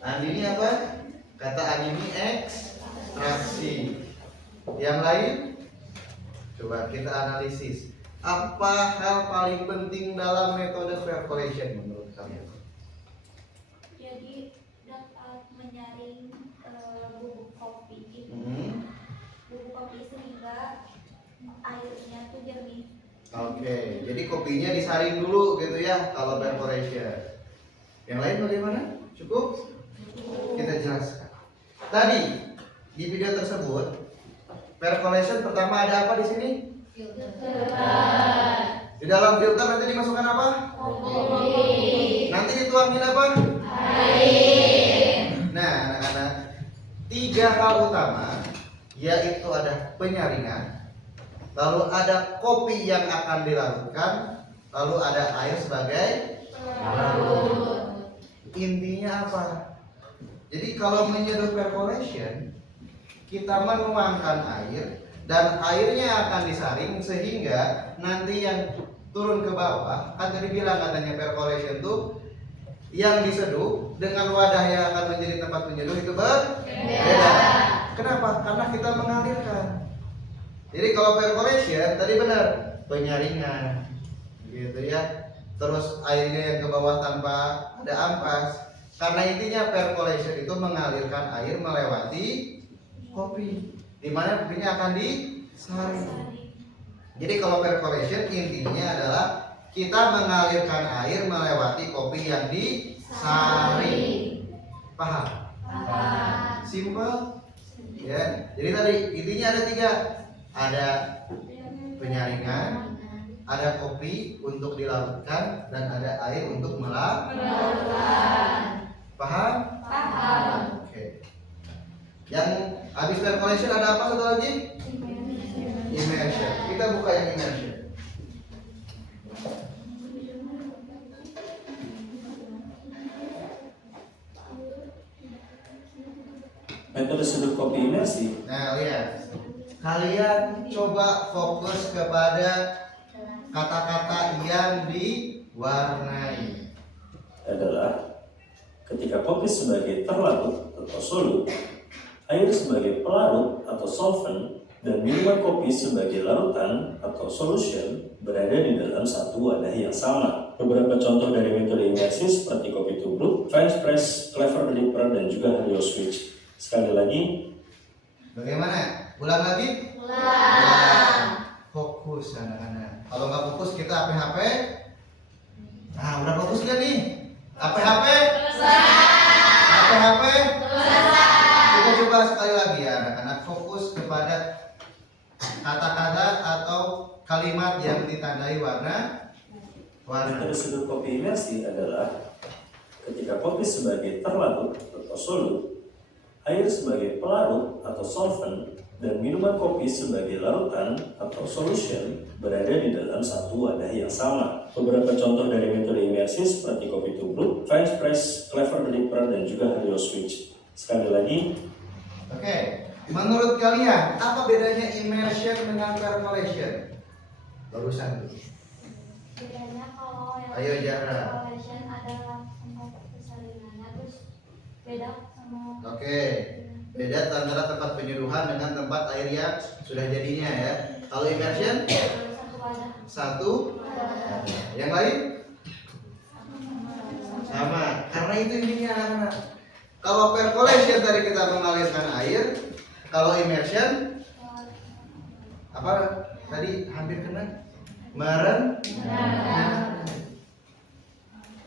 Andini apa? Kata Andini ekstraksi. Yang lain? Coba kita analisis. Apa hal paling penting dalam metode percolation menurut kalian? Jadi dapat menyaring bubuk kopi itu, bubuk kopi sehingga airnya tuh jernih. Oke, jadi kopinya disaring dulu gitu ya kalau percolation. Yang lain bagaimana? Cukup? Kita jelaskan. Tadi di video tersebut percolation pertama ada apa di sini? Di dalam filter nanti dimasukkan apa? Nanti dituangin apa? Nah, anak-anak, 3 hal utama yaitu ada penyaringan, lalu ada kopi yang akan dilarutkan, lalu ada air sebagai pelarut. Intinya apa? Jadi kalau menyedot percolation, kita menuangkan air dan airnya akan disaring sehingga nanti yang turun ke bawah, kan tadi bilang katanya percolation tuh yang diseduh dengan wadah yang akan menjadi tempat menyeduh itu berbeda. Kenapa? Karena kita mengalirkan. Jadi kalau percolation tadi benar penyaringan, gitu ya. Terus airnya yang ke bawah tanpa ada ampas. Karena intinya percolation itu mengalirkan air melewati kopi, di mana kopinya akan disaring. Jadi kalau percolation intinya adalah kita mengalirkan air melewati kopi yang disaring. Paham? Simple? Ya. Jadi tadi intinya ada 3. Ada penyaringan, ada kopi untuk dilarutkan, dan ada air untuk melarutkan. Paham? Oke. Yang habis percolation ada apa satu lagi? Immersion. Kita buka yang immersion. metode sudut kopi imersi Nah, lihat. Kalian coba fokus kepada kata-kata yang diwarnai. adalah kopi sebagai terlarut atau solut, air sebagai pelarut atau solvent, dan minuman kopi sebagai larutan atau solution berada di dalam satu wadah yang sama. Beberapa contoh dari metode imersi seperti kopi tubruk, French press, clever dipper, dan juga Helio switch. Sekali lagi, bagaimana? Ulang lagi? Ulang. Fokus anak-anak. Kalau nggak fokus kita HP-HP. Nah, udah fokus nggak nih? HP-HP? HP-HP? Kita coba sekali lagi ya anak-anak, fokus kepada kata-kata atau kalimat yang ditandai warna. metode sudut kopi imersi adalah ketika kopi sebagai terlarut atau solut, air sebagai pelarut atau solvent, dan minuman kopi sebagai larutan atau solution berada di dalam satu wadah yang sama. Beberapa contoh dari metode imersi seperti kopi tubruk, French press, clever dipper, dan juga Helio switch. Sekali lagi, Oke, menurut kalian apa bedanya immersion dengan percolation? Barusan tuh. Bedanya kalau yang Ayo, Zahra. collection ada tempat persalinannya, terus beda sama Oke, beda antara tempat penyeduhan dengan tempat air yang sudah jadinya ya. Kalau immersion satu wadah. satu, yang lain sama. Karena itu intinya anak-anak. Kalau percolation tadi kita mengalirkan air, kalau immersion apa tadi hampir kena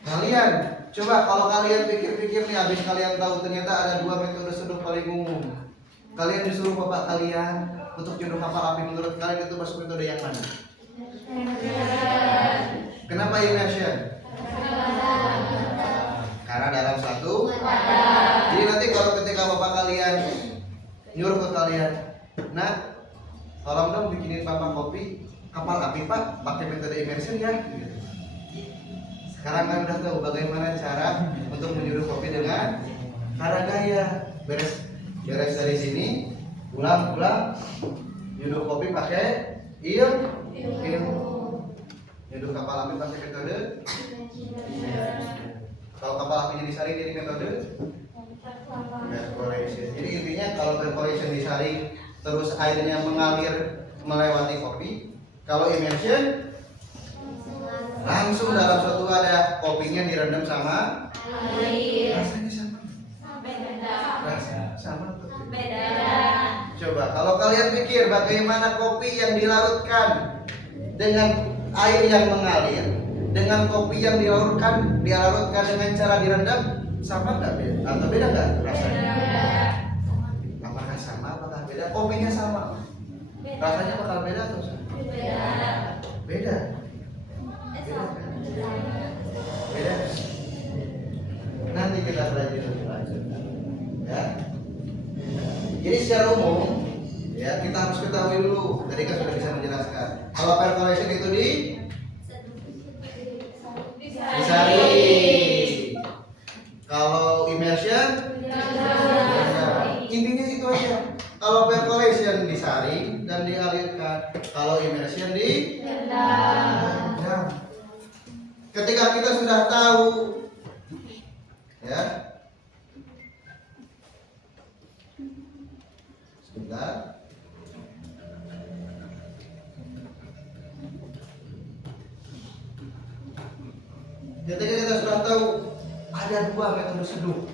Kalian coba kalau kalian pikir-pikir nih, habis kalian tahu ternyata ada dua metode seduh paling umum. Kalian disuruh bapak kalian untuk nyeduh kapal api, menurut kalian itu masuk metode yang mana? Kenapa immersion? Karena dalam satu. Jadi nanti kalau ketika bapak kalian nyuruh ke kalian, nah tolong dong bikinin papa kopi kapal api pak, pakai metode immersion ya. Sekarang kan udah tahu bagaimana cara untuk menyuruh kopi dengan cara gaya. Beres dari sini, pulang nyuruh kopi pakai ilmu. Nyuruh kapal api pakai metode. Kalau kapal apinya disaring jadi metode percolation. Jadi intinya kalau percolation disaring terus airnya mengalir melewati kopi. Kalau immersion langsung dalam suatu wadah, kopinya direndam sama air. Rasanya sama. Rasanya sama. Coba kalau kalian pikir bagaimana kopi yang dilarutkan dengan air yang mengalir, dengan kopi yang dilarutkan dengan cara direndam, sama nggak beda? Atau beda nggak rasanya? Apakah sama? Apakah beda? Kopinya sama, rasanya bakal beda atau sama? Beda. Beda. Nanti kita belajar lebih lanjut, ya. Jadi secara umum, ya kita harus ketahui dulu. Tadi kan sudah bisa menjelaskan. Kalau percolation itu disaring. Kalau immersion, intinya itu aja. Kalau percolation disaring dan dialirkan. Kalau immersion direndam. Ketika kita sudah tahu, ya, sebentar. Ketika kita sudah tahu ada dua metode seduh,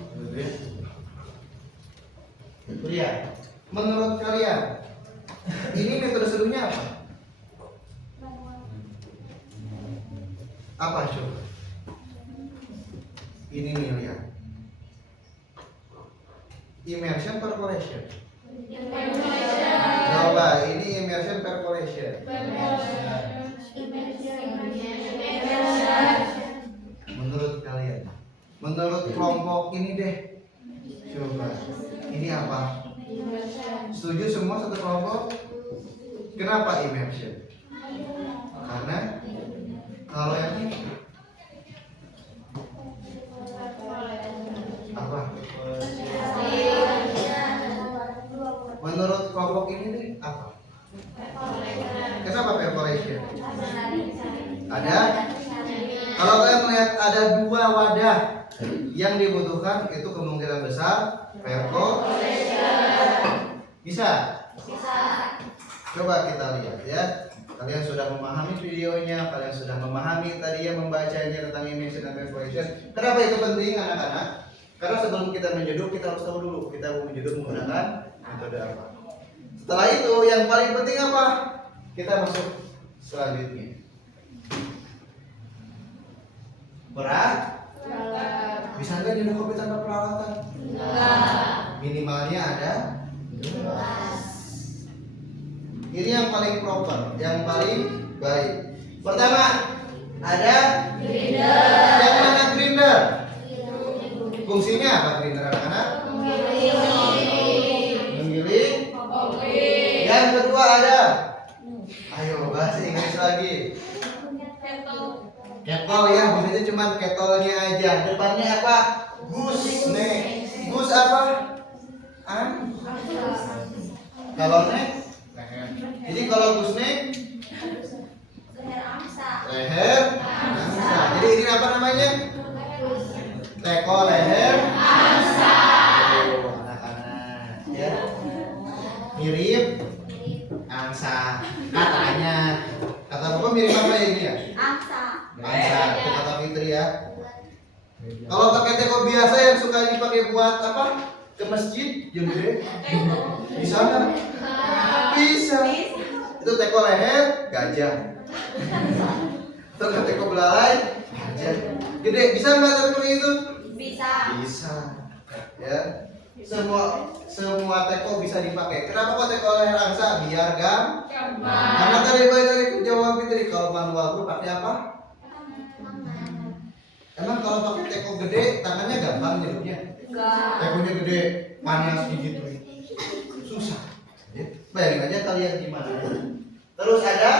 ya. Menurut kalian, ini metode seduhnya apa? Apa coba? Ini nih lihat. Immersion percolation. Coba ini immersion percolation. Menurut kalian, menurut kelompok ini deh, coba ini apa? Setuju semua satu kelompok? Kenapa immersion? Karena kalau yang ini apa? Menurut kelompok ini nih apa? Kenapa percolation? Ada? Kalau kalian melihat ada dua wadah ada. Yang dibutuhkan itu kemungkinan besar percolation. Bisa? Bisa. Coba kita lihat ya. Kalian sudah memahami videonya, kalian sudah memahami tadi ya membacanya tentang immersion dan percolation. Kenapa itu penting anak-anak? Karena sebelum kita menyeduh, kita harus tahu dulu kita mau menyeduh menggunakan metode apa. Setelah itu yang paling penting apa? Kita masuk selanjutnya. Berat? Bisa nggak nyeduh kopi tanpa peralatan? Minimalnya ada. Ini yang paling proper, yang paling baik. Pertama, ada grinder. Yang mana grinder? Fungsinya apa grinder anak-anak? Menggiling. Yang kedua ada. Ayo bahasa Inggris lagi. Kettle ya, biasanya cuma kettle-nya aja. Depannya apa? Gooseneck. Goose apa? Kalau neck? Jadi kalau gooseneck? Leher angsa. Jadi ini apa namanya? Teko leher angsa. Anak-anak ya. Mirip angsa katanya. Kata Bapak mirip apa ini ya? Angsa. Angsa, itu kata Fitri ya. Kalau pakai teko biasa yang suka dipakai buat apa? Ke masjid yang gede. Bisa nggak? Bisa. Itu teko leher gajah. Terus teko belalai gajah. Gede, bisa nggak seperti itu? Bisa. Bisa. Ya. Semua teko bisa dipakai. Kenapa kok teko leher angsa? Biar gampang. Karena tadi jawab Fitri, kalau manual group pakai apa? Emang kalau pakai teko gede tangannya gampang nyelupnya? Enggak. Tekonya gede, panas gitu. Susah. Ya. Bayangin aja kalian gimana. Terus ada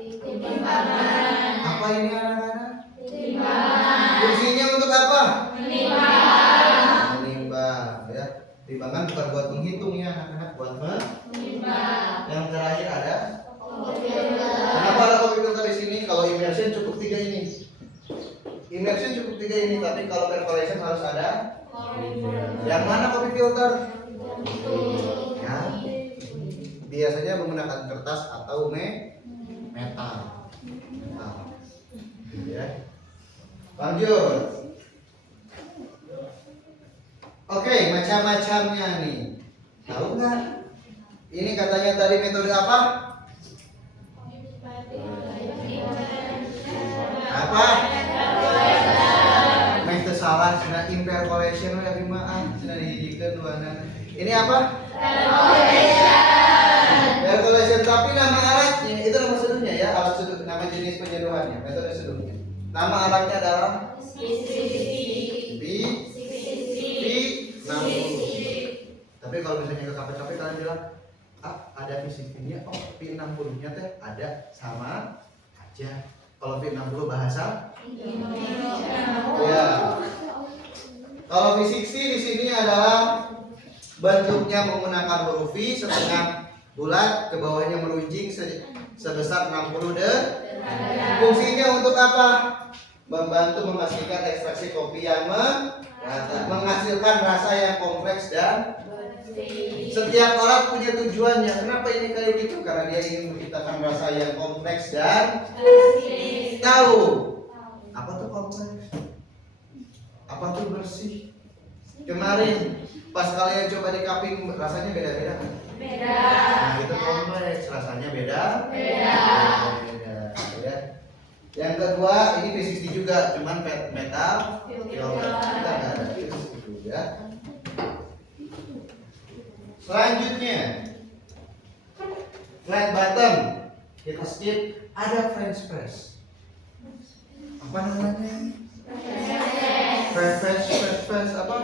Timbangan. apa ini anak-anak? Timbangan. Fungsinya untuk apa? Menimbang. Menimbang ya. Timbangan bukan buat menghitung ya anak-anak, buat Menimbang. Yang terakhir ada. Komputer. Kenapa ada copy filter di sini? Kalau immersion cukup 3 ini. Immersion cukup 3 ini, tapi kalau percolation harus ada. Yang mana copy filter? Ya. Biasanya menggunakan kertas atau metal. Ya. Lanjut. Oke, macam-macamnya nih. Tahu nggak? Ini katanya tadi metode apa? Apa? Metode salah, cina impercolation ya bimaan, cina dihijikan duana. Ini apa? Percolation, tapi nama alatnya itu nama seduhnya ya, alat seduh, nama jenis penyeduhannya, metode seduhnya. Nama alatnya adalah P60. Tapi kalau misalnya ke KPKP kalian bilang, ada P60-nya, oh P60-nya teh ada sama aja. Kalau P60 bahasa ya. Kalau P60 di sini adalah bentuknya menggunakan huruf V setengah bulat, ke bawahnya meruncing sebesar 60 derajat. Fungsinya untuk apa? Membantu memastikan ekstraksi kopi yang menghasilkan rasa yang kompleks dan setiap orang punya tujuannya. Kenapa ini kayak gitu? Karena dia ingin menciptakan rasa yang kompleks dan tahu. Apa tuh kompleks? Apa tuh bersih? Kemarin pas kalian coba di cupping rasanya beda-beda kan? Beda. Nah, itu kompleks, rasanya beda. Ya. Yang kedua ini P60 juga, cuman metal filter. Kita nggak ada itu ya. Selanjutnya flat bottom, kita skip. Ada French press. Apa namanya? French apa?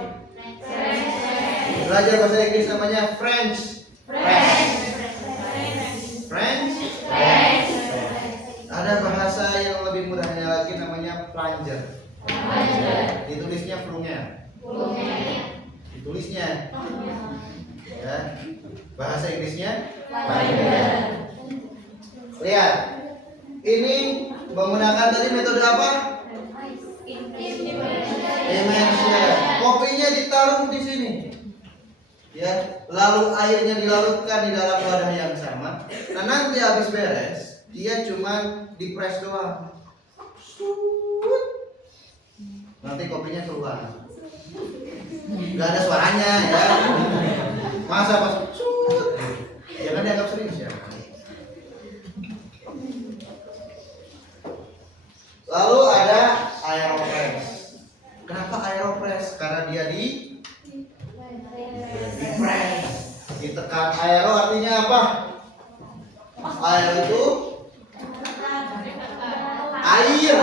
Belajar bahasa Inggris namanya French press. French. Ada bahasa yang lebih mudahnya lagi namanya plunger. Ditulisnya plunge. Ditulisnya. Ya. Bahasa Inggrisnya plunger. Lihat. Ini menggunakan tadi metode apa? kopinya ditaruh di sini. Ya, lalu airnya dilarutkan di dalam wadah yang sama. Nah, nanti habis beres, dia cuma dipres doang. Nanti kopinya keluar. Gak ada suaranya ya. Masa pas jangan dianggap serius ya. Lalu ada aeropress. Kenapa aeropress? Karena dia dipres, ditekan. Aero artinya apa? Aero itu air.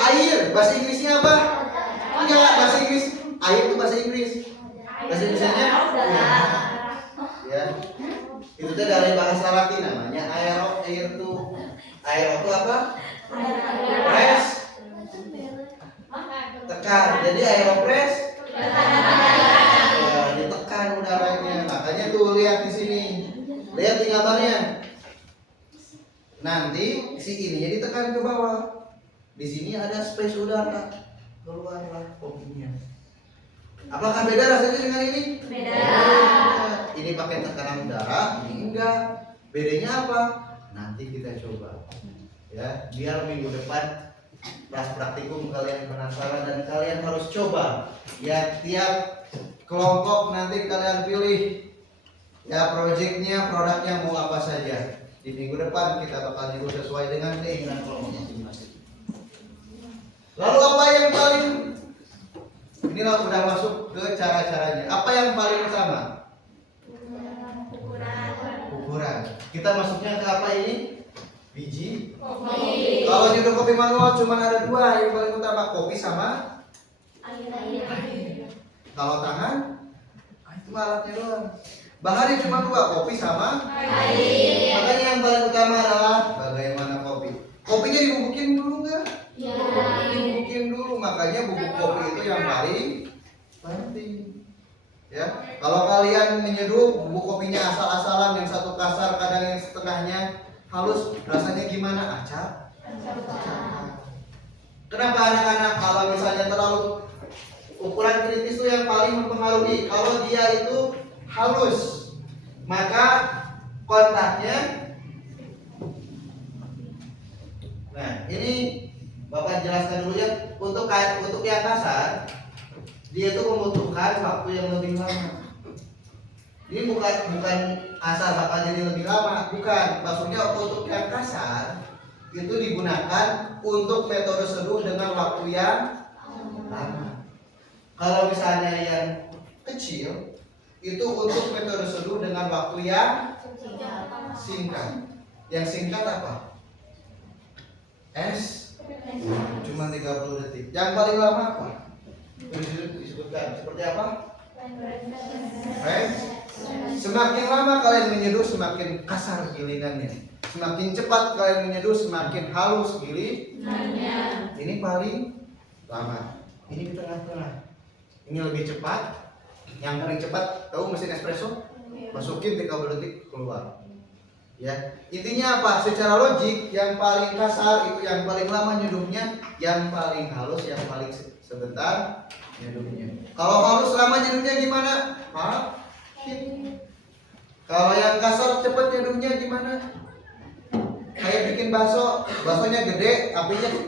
Air. Bahasa Inggrisnya apa? Enggak, bahasa Inggris. Air itu bahasa Inggris. Bahasa Inggrisnya? Ya. Itu tuh dari bahasa Latin namanya aero. Air itu apa? Press. Tekan. Jadi aeropress. Ya, ditekan udaranya. Makanya tuh lihat di sini. Lihat di gambarnya. Nanti si ininya ditekan ke bawah. Di sini ada space udara. Keluarlah kopinya. Apakah beda rasanya dengan ini? Beda. Ini pakai tekanan udara, ini enggak. Bedanya apa? Nanti kita coba. Ya, biar minggu depan pas praktikum kalian penasaran dan kalian harus coba. Ya, tiap kelompok nanti kalian pilih ya proyeknya, produknya mau apa saja. Di minggu depan kita bakal nyebut sesuai dengan keinginan kelompok masing-masing. Lalu apa yang paling, inilah udah masuk ke cara-caranya. Apa yang paling utama? Ukuran. Kita masuknya ke apa ini? Biji. Kopi. Kalau di kopi manual cuma ada dua yang paling utama, kopi sama Air. kalau tangan, itu alatnya doang. Bahannya cuma dua, kopi sama Air. Makanya yang paling utama adalah bagaimana kopi. Kopinya dibubukin dulu nggak? Ya. Dibubukin dulu, makanya bubuk kopi itu yang paling penting. Ya, kalau kalian menyeduh bubuk kopinya asal-asalan, yang satu kasar, kadang yang setengahnya halus, rasanya gimana? Acak. Kenapa anak-anak kalau misalnya terlalu ukuran kritis itu yang paling mempengaruhi? Kalau dia itu halus, maka kontaknya. Nah, ini Bapak jelaskan dulu ya. Untuk yang kasar, dia itu membutuhkan waktu yang lebih lama. Ini bukan asal bakal jadi lebih lama, bukan. Maksudnya untuk yang kasar itu digunakan untuk metode seduh dengan waktu yang lama. Kalau misalnya yang kecil itu untuk metode seduh dengan waktu yang singkat. Yang singkat apa? Es cuma 30 detik. Yang paling lama apa? Disebutkan seperti apa? Semakin lama kalian menyeduh semakin kasar gilingannya. Semakin cepat kalian menyeduh semakin halus gilingannya. Ini paling lama. Ini di tengah-tengah. Ini lebih cepat. Yang paling cepat tahu mesin espresso? Masukin 30 detik keluar. Ya, intinya apa? Secara logik yang paling kasar itu yang paling lama nyeduhnya, yang paling halus yang paling sebentar nyeduhnya. Kalau halus lama nyeduhnya gimana? Kalau yang kasar cepat nyeduhnya gimana? Kayak bikin baksonya gede,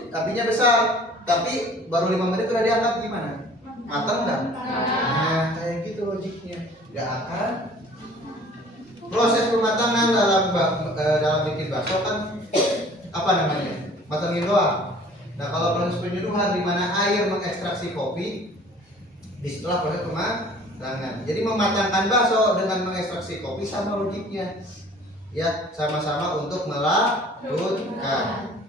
apinya besar, tapi baru 5 menit udah diangkat gimana? Matang nggak? Nah, kayak gitu logiknya. Nggak akan. Proses pematangan dalam bikin bakso kan apa namanya? Matangin doang. Nah, kalau proses penyeduhan di mana air mengekstraksi kopi, disitulah proses pematangan. Jadi mematangkan bakso dengan mengekstraksi kopi sama logiknya. Ya, sama-sama untuk melarutkan.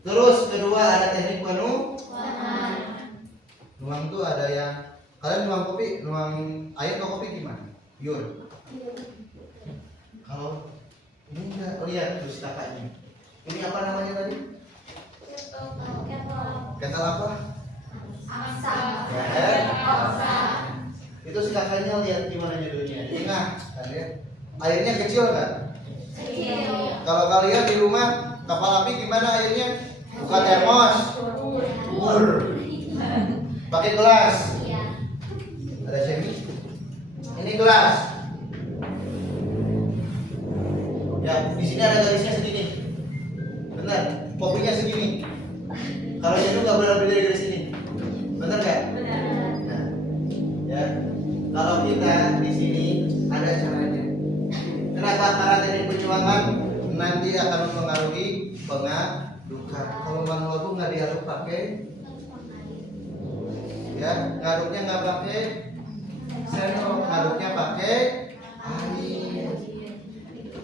Terus kedua ada teknik nuang tuh ada yang kalian nuang air atau kopi gimana? Pure. Kalau ini enggak, lihat terus kakaknya. Ini apa namanya tadi? Kettle apa? Itu si kakaknya lihat gimana judulnya. Ingat, kan lihat. Airnya kecil kan? Kalau kalian di rumah kapal api gimana airnya? Bukan termos. Bur. pakai gelas. Iya. Ada semi. Ini gelas. Ya, di sini ada garisnya segini. Benar. Kopinya segini. Kalau nyeduh nggak boleh lebih dari garis ini. Benar nggak? Benar. Nah, ya. Kalau kita di sini ada caranya. Kenapa? Karena teknik penyuangan nanti akan mempengaruhi pengadukan. Kalau manual tuh nggak diaduk pakai, ya, ngaduknya nggak pakai sendok, ngaduknya pakai air.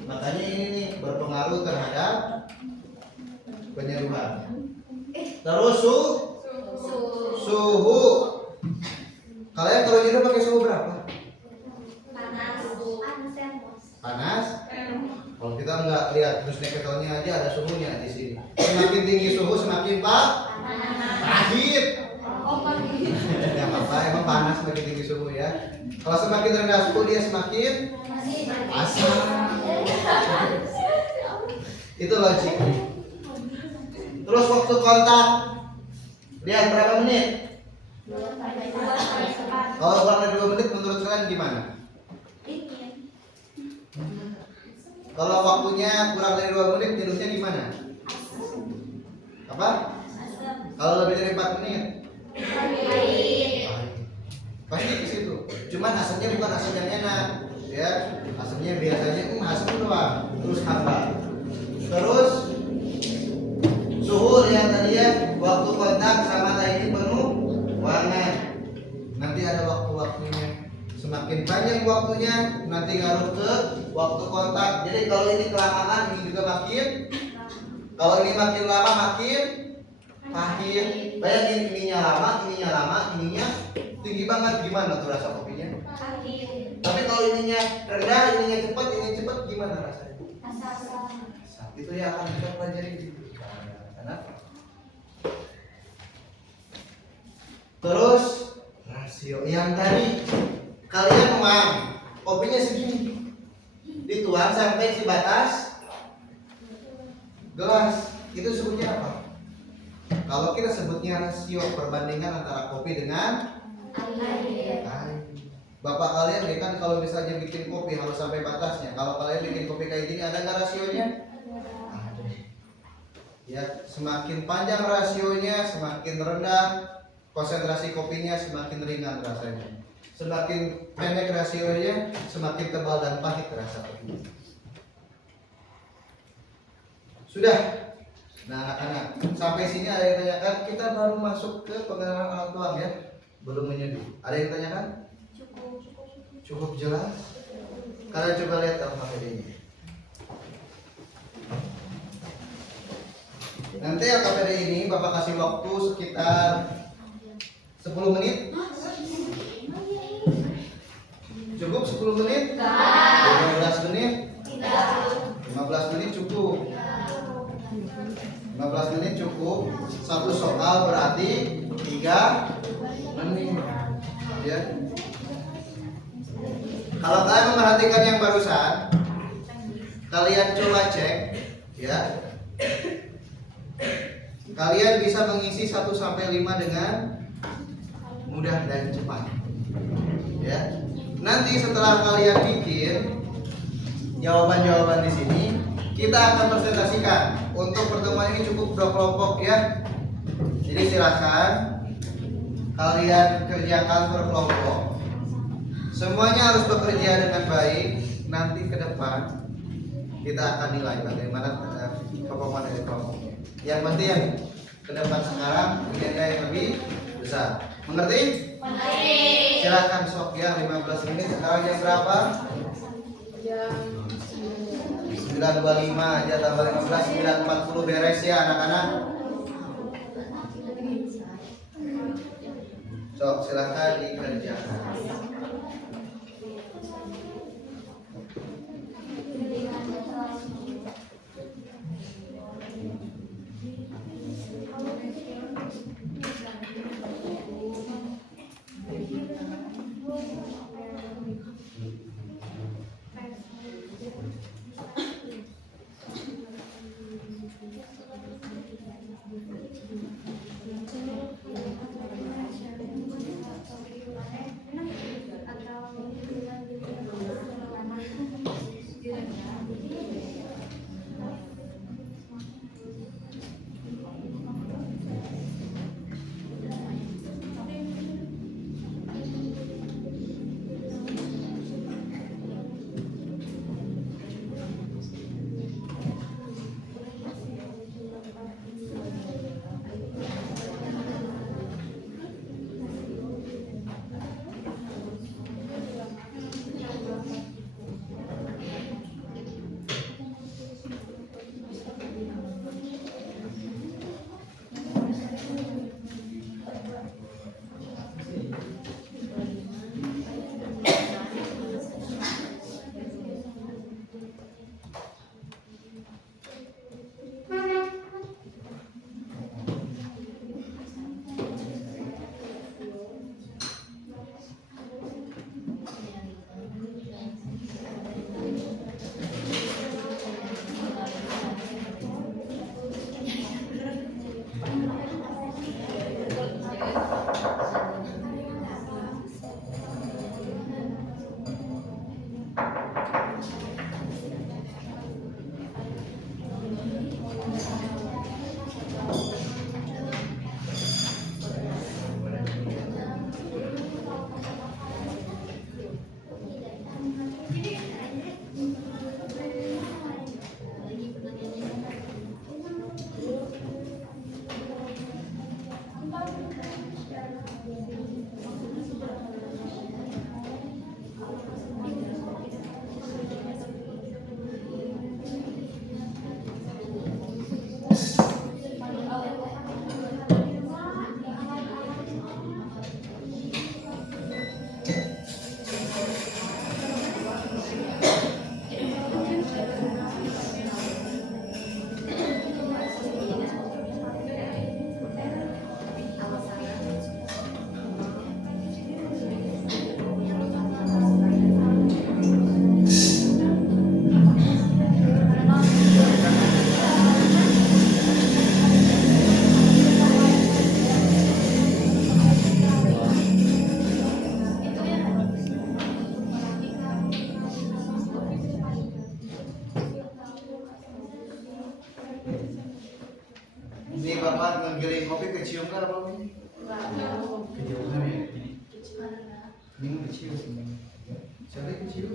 Makanya ini nih berpengaruh terhadap penyeduhan. Terus suhu. Kalian kalau nyeduh pakai suhu berapa? Panas. Kalau kita nggak lihat terus ketelnya aja ada suhunya di sini. Semakin tinggi suhu semakin pahit. Ya apa? Emang panas semakin tinggi suhu ya. Kalau semakin rendah suhu dia semakin asam. Itu logiknya. Terus waktu kontak, lihat berapa menit? Kalau kurang dari 2 menit menurut kalian gimana? Kalau waktunya kurang dari 2 menit nyeduhnya gimana? Apa? Kalau lebih dari 4 menit? Pasti ke situ. Cuman asamnya bukan asam yang enak, ya. Asamnya biasanya asam doang, terus hambar. Terus suhu yang tadi ya, waktu kontak sama ini penuh wangan. Nanti ada waktu-waktunya. Semakin panjang waktunya nanti ngaruh ke waktu kontak. Jadi kalau ini kelamaan ini juga makin. Kalau ini makin lama makin pahit. Bayangin ininya lama, ininya tinggi banget, gimana tuh rasa kopinya? Tapi kalau ininya rendah, ininya cepat, ini cepat, gimana rasanya? Itu ya akan kita pelajari di situ. Terus rasio yang tadi kalian memaham kopinya segini, dituang sampai si batas gelas, itu sebutnya apa? Kalau kita sebutnya rasio perbandingan antara kopi dengan air. Bapak kalian nih kan kalau misalnya bikin kopi harus sampai batasnya. Kalau kalian bikin kopi kayak gini ada nggak rasionya? Ada. Ya, semakin panjang rasionya, semakin rendah konsentrasi kopinya, semakin ringan rasanya. Semakin pendek rasionya, semakin tebal dan pahit rasa kopinya. Sudah. Nah anak-anak, sampai sini ada yang tanyakan? Kita baru masuk ke pengenalan alat tuang ya, belum menyeduh. Ada yang tanyakan? Cukup jelas. Kalian coba lihat LKPD ini. Nanti LKPD ini Bapak kasih waktu sekitar 10 menit. Cukup 10 menit? 15 menit? 15 menit cukup. 15 menit cukup. Satu soal berarti 3 menit. Ya. Kalau kalian memperhatikan yang barusan, kalian coba cek, ya. Kalian bisa mengisi 1 sampai 5 dengan mudah dan cepat. Ya. Nanti setelah kalian bikin jawaban-jawaban di sini, kita akan presentasikan. Untuk pertemuan ini cukup 2 kelompok ya. Jadi silakan kalian kerjakan per kelompok. Semuanya harus bekerja dengan baik. Nanti ke depan kita akan nilai bagaimana performa dari kelompoknya. Yang penting ke depan sekarang nilai yang lebih besar. Mengerti? Mengerti. Silakan sok ya, 15 menit. Sekarang jam berapa? Jam 9.25 aja tambah 15, 9.40 beres ya anak-anak. Sok silakan dikerjakan. Ini kecil. Siapa kecil?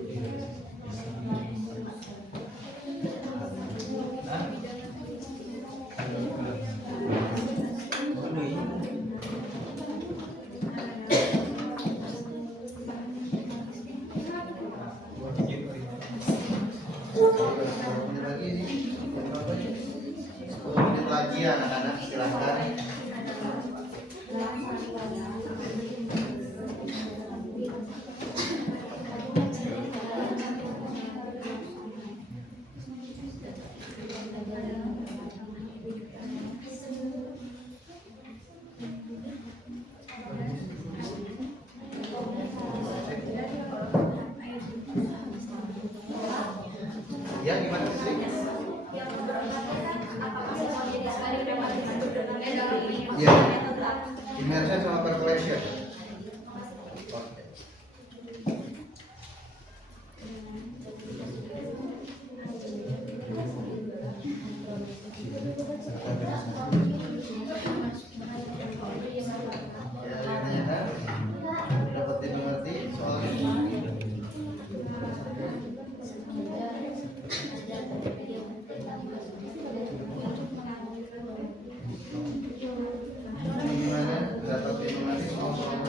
Lagi nih, 10 menit lagi ya anak-anak, silahkan. Ya, gimana sih? Ya, immersion sama percolation. Oke. Ya, ternyata dapat dimengerti soalnya. Gimana dapat dimengerti soal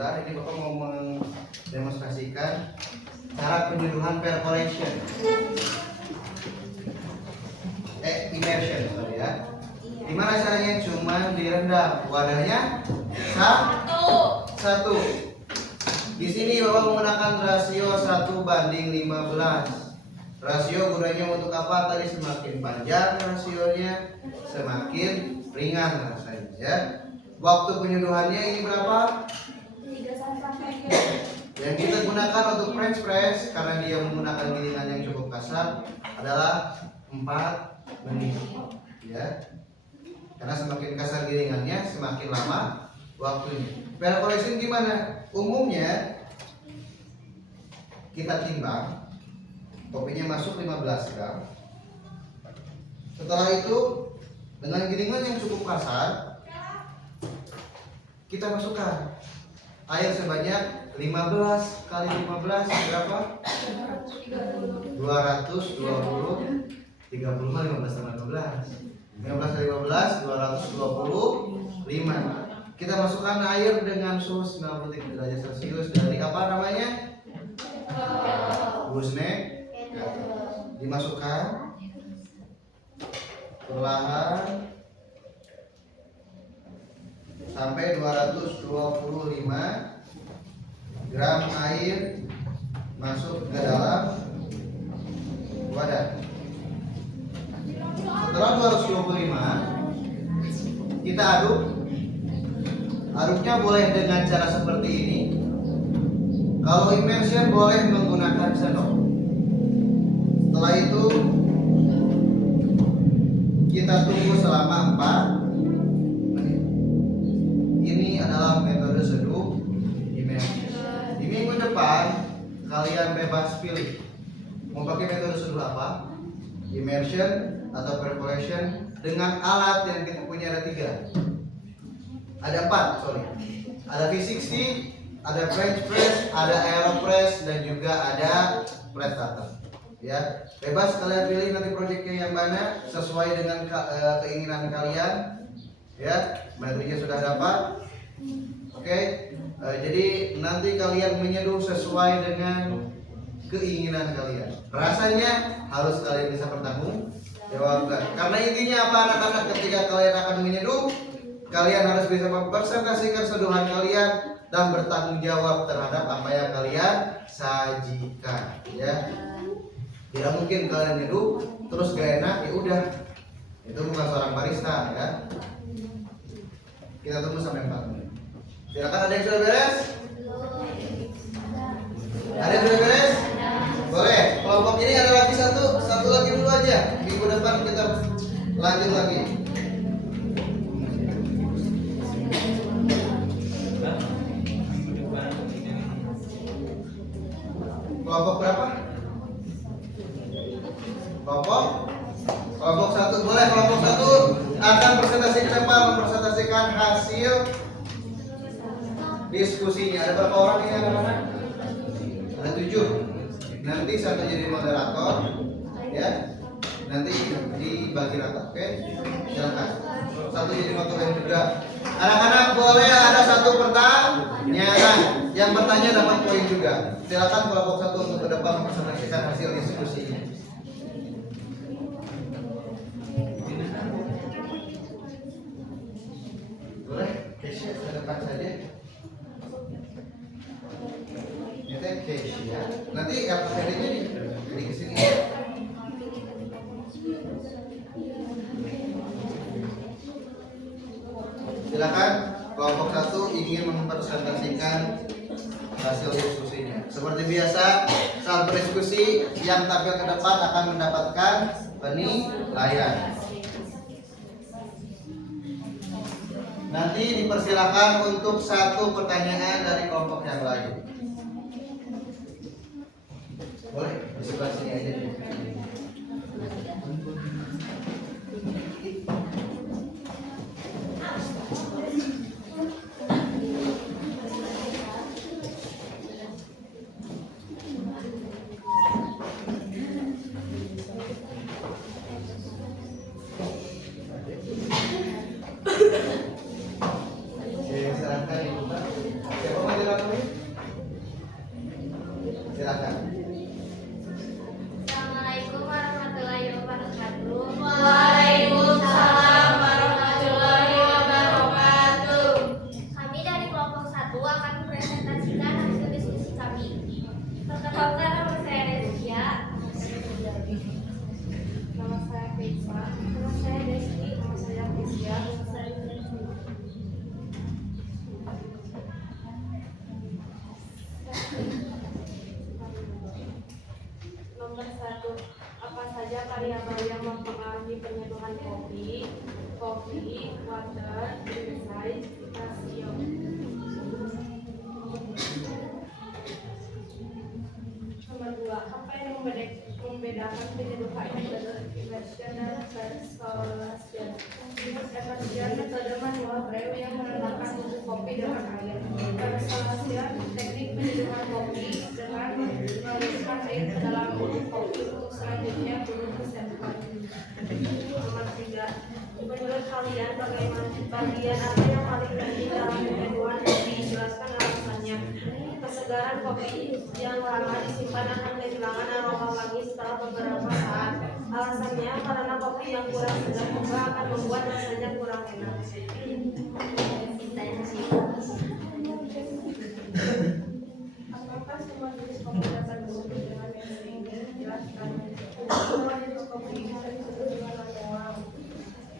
sebentar. Ini Bapak mau mendemonstrasikan cara penyeduhan percolation. Immersion, sorry ya. Gimana caranya? Cuman direndam. Wadahnya satu. Di sini Bapak menggunakan rasio 1:15. Rasio gunanya untuk apa? Tadi semakin panjang rasionya, semakin ringan rasanya ya. Waktu penyeduhannya ini berapa? 3 Yang kita gunakan untuk French press karena dia menggunakan gilingan yang cukup kasar adalah 4 menit ya. Karena semakin kasar gilingannya semakin lama waktunya. Percolation gimana? Umumnya kita timbang, kopinya masuk 15 gram. Setelah itu dengan gilingan yang cukup kasar kita masukkan air sebanyak 15 kali 15 berapa? 220, 30 mah 15 tambah 15. 15 kali 15 225. Kita masukkan air dengan suhu 93 derajat Celcius dari apa namanya? Busne. Dimasukkan perlahan sampai 225 gram air masuk ke dalam wadah. Setelah 225 kita aduk. Aduknya boleh dengan cara seperti ini. Kalau immersion boleh menggunakan sendok. Setelah itu kita tunggu selama 4 menit. Ini adalah metode seduh immersion. Di minggu depan kalian bebas pilih mau pakai metode seduh apa, immersion atau percolation. Dengan alat yang kita punya ada 3, ada 4, sorry. Ada V60, ada French press, ada aeropress, dan juga ada press cutter. Ya, bebas kalian pilih nanti proyeknya yang mana sesuai dengan keinginan kalian. Ya, materinya sudah dapat. Oke, jadi nanti kalian menyeduh sesuai dengan keinginan kalian. Rasanya harus kalian bisa bertanggung-jawabkan. Karena intinya apa anak-anak, ketika kalian akan menyeduh, kalian harus bisa mempresentasikan seduhan kalian dan bertanggung jawab terhadap apa yang kalian sajikan. Ya, tidak mungkin kalian nyeduh terus gak enak, ya udah, itu bukan seorang barista ya. Kita tunggu sampai 4 menit. Silakan, ada yang sudah beres? Ada yang sudah beres? Boleh. Kelompok ini ada lagi satu lagi dulu aja. Minggu depan kita lanjut lagi. Kelompok berapa? Kelompok 1 boleh. Kelompok 1 akan presentasi ke depan, mempresentasikan hasil diskusinya. Ada berapa orang ini anak-anak? Ada 7. Nanti satu jadi moderator, ya. Nanti dibagi rata, oke? Silakan. Satu jadi moderator juga. Anak-anak boleh ada 1 pertanyaan. Yang bertanya dapat poin juga. Silakan kelompok 1 untuk ke depan mempresentasikan hasil diskusinya. Boleh? Keisha ke depan saja. Ini Keisha. Nanti LKPD-nya di kesini. Silakan kelompok 1 ingin mempresentasikan hasil diskusinya. Seperti biasa, saat berdiskusi yang tampil ke depan akan mendapatkan penilaian. Nanti dipersilakan untuk 1 pertanyaan dari kelompok yang lain. Boleh di sebelah sini aja. Oke, silakan Ibu. Siapa mau nomor 1. Apa saja variabel yang mempengaruhi penyeduhan kopi, water, size, rasio. Nomor 2. Apa yang membedakan penyeduhan metode immersion dan circulation? Immersion metode manual brew yang merendahkan bubuk kopi dengan air. Circulation teknik penyeduhan kopi dengan menuliskan air ke dalam bubuk kopi untuk selanjutnya turun ke sampel. Nomor 3. Menurut kalian bagaimana bagian apa yang paling penting dalam penyeduhan kopi? Jelaskan alasannya. Kesegaran kopi yang lama disimpan akan kehilangan aroma wangi setelah beberapa saat. Alasannya karena kopi yang kurang segar juga akan membuat rasanya kurang enak. Apakah semua jenis kopi dapat disebut dengan metode ini? Jelaskan. Semua jenis kopi bisa disebut dengan manual.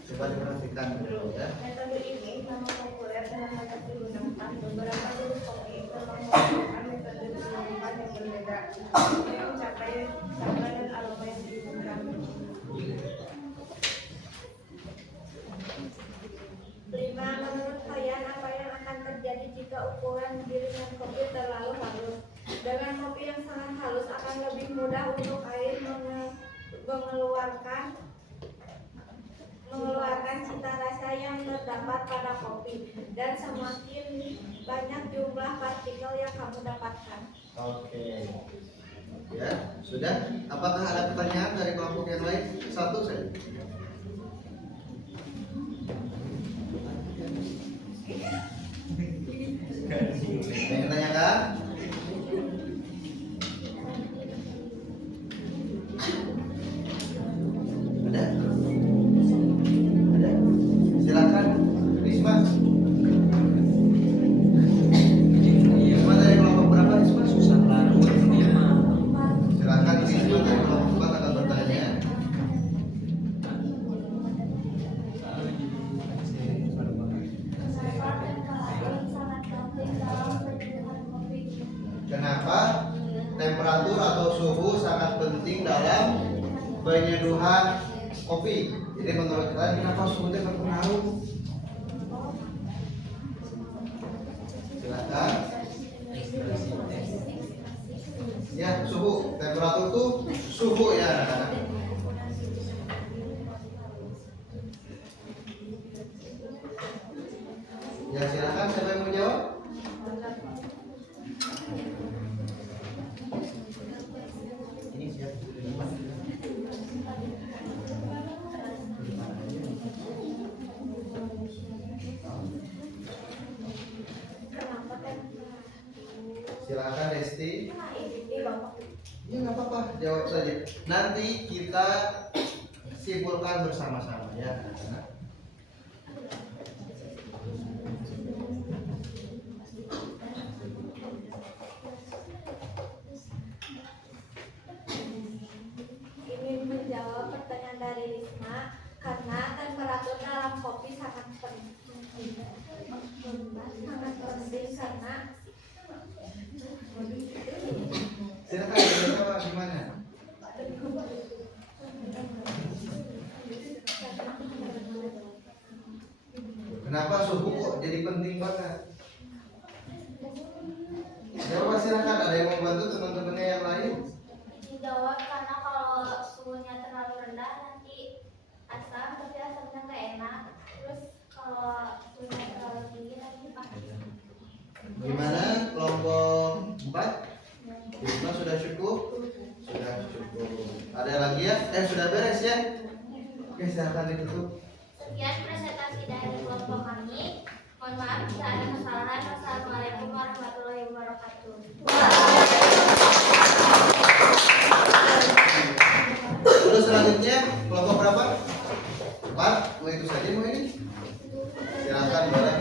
Coba diperhatikan dulu ya. Metode ini memang populer dan banyak digunakan. Beberapa jenis kopi memang menggunakan metode penyeduhan yang berbeda untuk mencapai rasa dan aroma yang diinginkan. 5. Menurut kalian apa yang akan terjadi jika ukuran giringan kopi terlalu halus? Dengan kopi yang sangat halus akan lebih mudah untuk air mengeluarkan cita rasa yang terdapat pada kopi dan semakin banyak jumlah partikel yang kamu dapatkan. Oke. Ya, sudah. Apakah ada pertanyaan dari kelompok yang lain? Satu saja. Ada yang tanyakan? Ada? Ada? Silakan, Risma. Risma dari kelompok berapa, Risma? Susah banget. Silakan, Risma dari kelompok 4 akan bertanya. Kenapa temperatur atau suhu sangat penting dalam penyeduhan kopi? Jadi menurut kalian kenapa suhu itu berpengaruh? Silakan. Ya, suhu. Temperatur itu suhu ya anak-anak. Ya silakan, siapa yang mau jawab? Ini siapa? Silakan Desti. Ya nggak apa-apa, jawab saja. Nanti kita simpulkan bersama-sama ya anak-anak. Ingin menjawab pertanyaan dari Risma karena temperatur dalam kopi sangat penting. Sangat penting karena Silakan jawab gimana? Kenapa suhu kok jadi penting banget? Jawab silakan, ada yang mau bantu teman-temannya yang lain? Dijawab karena kalau suhunya terlalu rendah nanti asam, tapi asamnya nggak enak. Terus kalau suhunya terlalu tinggi nanti pahit. Gimana kelompok 4? Risma sudah cukup? Sudah cukup. Ada lagi ya? Sudah beres ya? Oke, silakan ditutup. Sekian presentasi dari kelompok kami. Mohon maaf jika ada kesalahan. Wassalamualaikum warahmatullahi wabarakatuh. Terus selanjutnya kelompok berapa? 4? Mau itu saja mau ini? Silakan boleh.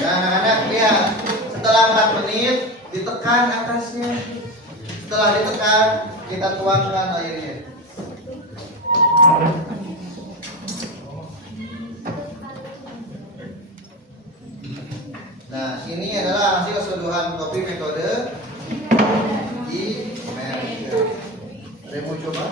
Nah anak-anak lihat, setelah 4 menit ditekan atasnya. Setelah ditekan kita tuangkan airnya. Nah ini adalah hasil seduhan kopi metode Ada yang mau coba?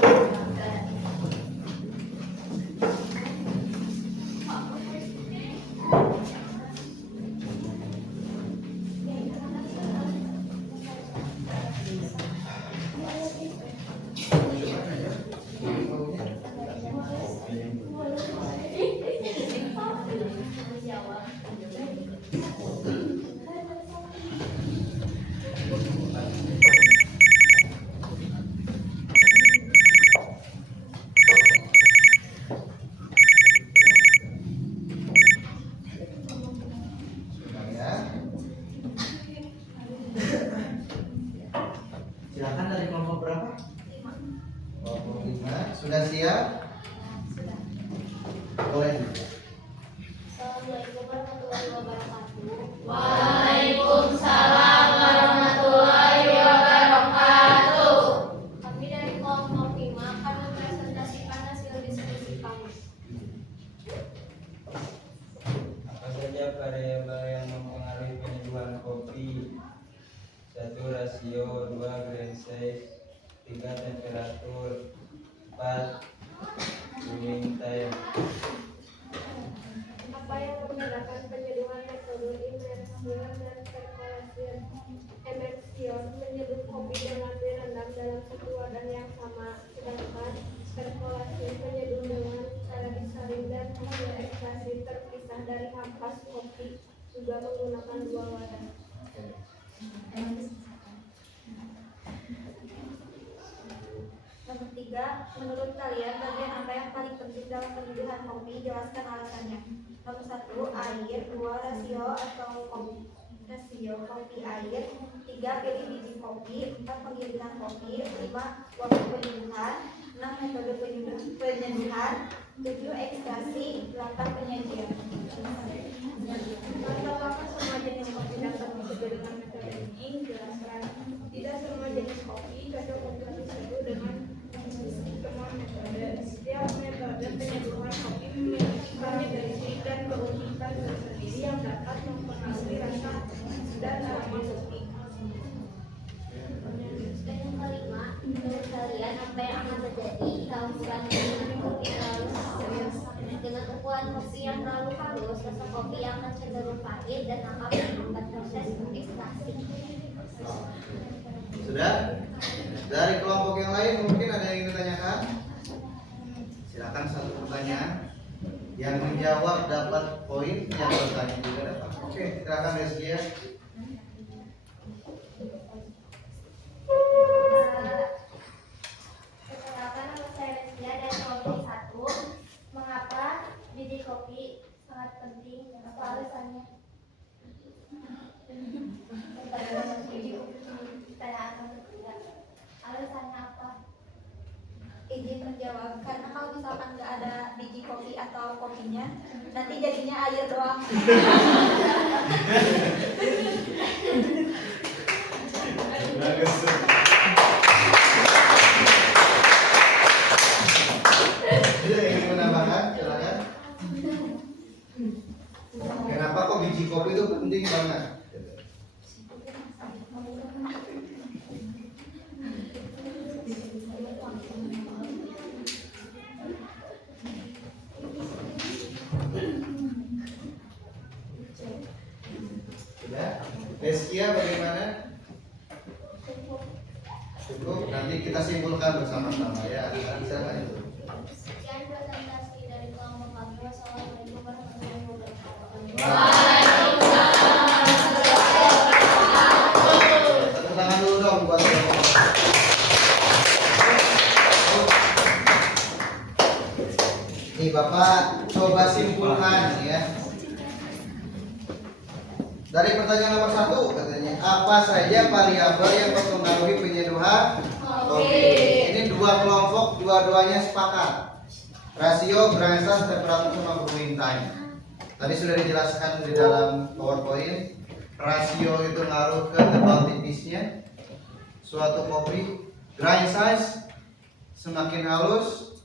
Silakan dari kelompok berapa? Kelompok 5. Sudah siap? Sudah. Boleh. Assalamualaikum warahmatullahi wabarakatuh. Waalaikumsalam warahmatullahi wabarakatuh. Kami dari kelompok 5 akan mempresentasikan hasil diskusi kami. Apa saja variabel yang mempengaruhi penyeduhan kopi? 1. Rasio, 2. Grain size, 3. Temperatur, 4. Brewing time. Apa yang membedakan penyeduhan metode imersion dan perkolasian? Imersion menyeduh kopi dengan direndam dalam satu wadah yang sama, sedangkan perkolasian menyeduh dengan cara disaring dan hasil ekstraksi terpisah dari ampas kopi, juga menggunakan dua wadah. Nomor 3, menurut kalian bagian apa yang paling penting dalam penyeduhan kopi? Jelaskan alasannya. Nomor 1, air. 2, rasio atau kopi. Rasio kopi air. 3, pilih biji kopi. 4, penyeduhan kopi. 5, waktu penyeduhan. 6, metode penyeduhan. 7, ekstraksi. 8, penyajian. Apakah semua jenis kopi dapat diseduh dengan metode ini? Jelaskan. Tidak semua jenis kopi cocok untuk diseduh dengan semua metode. Setiap metode penyeduhan kopi memiliki karakteristik dan keunikan tersendiri yang dapat mempengaruhi rasa dan aroma kopi. Dan yang kelima, menurut kalian apa yang akan terjadi kalau ukuran kopi terlalu halus? Dengan ukuran kopi yang terlalu halus, rasa kopi akan cenderung pahit dan akan menghambat proses ekstraksi. Sudah? Dari kelompok yang lain mungkin ada yang ingin ditanyakan? Silakan satu pertanyaan. Yang menjawab dapat poin, yang bertanya juga dapat. Oke, silakan Rizkia. Perkenalkan, nama saya Rizkia dari kelompok 1. Mengapa biji kopi sangat penting? Apa alasannya? Pertanyaan nomor 3. Alasannya apa? Izin menjawab, karena kalau misalkan nggak ada biji kopi atau kopinya, nanti jadinya air doang. Ada yang ingin menambahkan? Silakan. Kenapa kok biji kopi itu penting banget? Sudah? Rizkia bagaimana? Cukup. Nanti kita simpulkan bersama-sama ya. Silakan itu. Sekian presentasi dari kelompok kami. Wassalamualaikum warahmatullahi wabarakatuh. Tepuk tangan dulu dong buat kelompok. Nih Bapak coba simpulkan ya. Dari pertanyaan nomor 1 katanya, apa saja variabel yang mempengaruhi penyeduhan kopi? Ini dua kelompok, dua-duanya sepakat. Rasio, grain size, temperatur sama brewing time. Tadi sudah dijelaskan di dalam PowerPoint. Rasio itu ngaruh ke tebal tipisnya suatu kopi. Grain size semakin halus,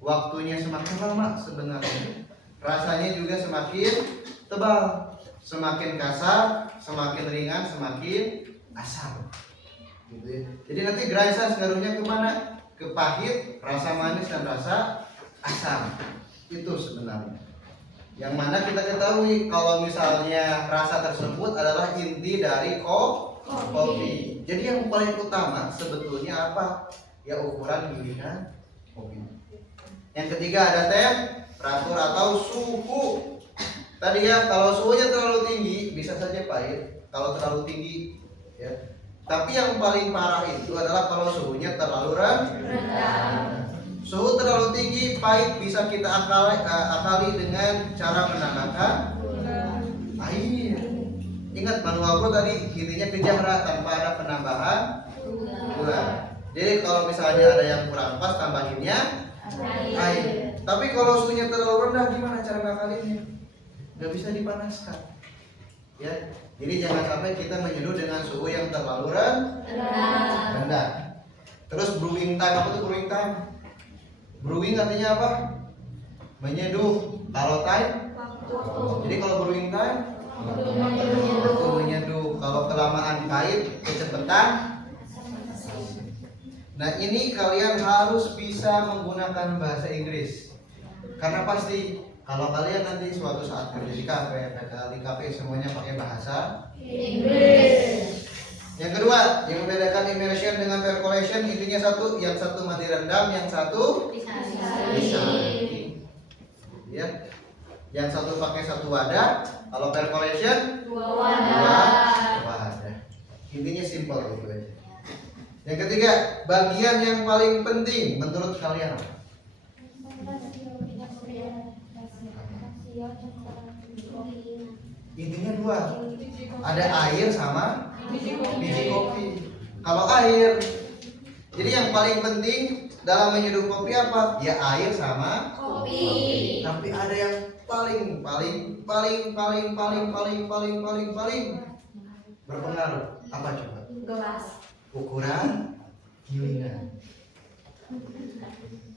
waktunya semakin lama sebenarnya. Rasanya juga semakin tebal. Semakin kasar, semakin ringan, semakin asam. Gitu ya. Jadi nanti grain size ngaruhnya kemana? ke pahit, rasa manis dan rasa asam. Itu sebenarnya. Yang mana kita ketahui kalau misalnya rasa tersebut adalah inti dari kopi. Jadi yang paling utama sebetulnya apa? Ya ukuran gilingan kopi. Yang ketiga ada temperatur atau suhu. Tadi ya, kalau suhunya terlalu tinggi bisa saja pahit. Kalau terlalu tinggi, ya. Tapi yang paling parah itu adalah kalau suhunya terlalu rendah. Suhu terlalu tinggi pahit bisa kita akali dengan cara menambahkan air. Ingat manual bro tadi intinya kejahra tanpa ada penambahan gula. Jadi kalau misalnya ada yang kurang pas tambahinnya air. Tapi kalau suhunya terlalu rendah gimana cara ngakalinnya? Gak bisa dipanaskan. Ya. Jadi jangan sampai kita menyeduh dengan suhu yang terlalu rendah. Terus brewing time, apa tuh brewing time? Brewing artinya apa? Menyeduh. Kalau time? Jadi kalau brewing time? Waktu menyeduh. Kalau kelamaan pahit, kecepatan. Nah ini kalian harus bisa menggunakan bahasa Inggris. Karena pasti kalau kalian nanti suatu saat kerja di kafe semuanya pakai bahasa Inggris. Yang kedua, yang membedakan immersion dengan percolation intinya satu, yang satu mati rendam, yang satu bisa. Ya. Yang satu pakai satu wadah, kalau percolation dua wadah. Intinya simpel gitu aja. Yang ketiga, bagian yang paling penting menurut kalian apa? Intinya dua, ada air sama biji kopi. Kalau air, jadi yang paling penting dalam menyeduh kopi apa? Ya air sama kopi. Tapi ada yang paling berpengaruh. Apa coba? Gelas. Ukuran gilingan.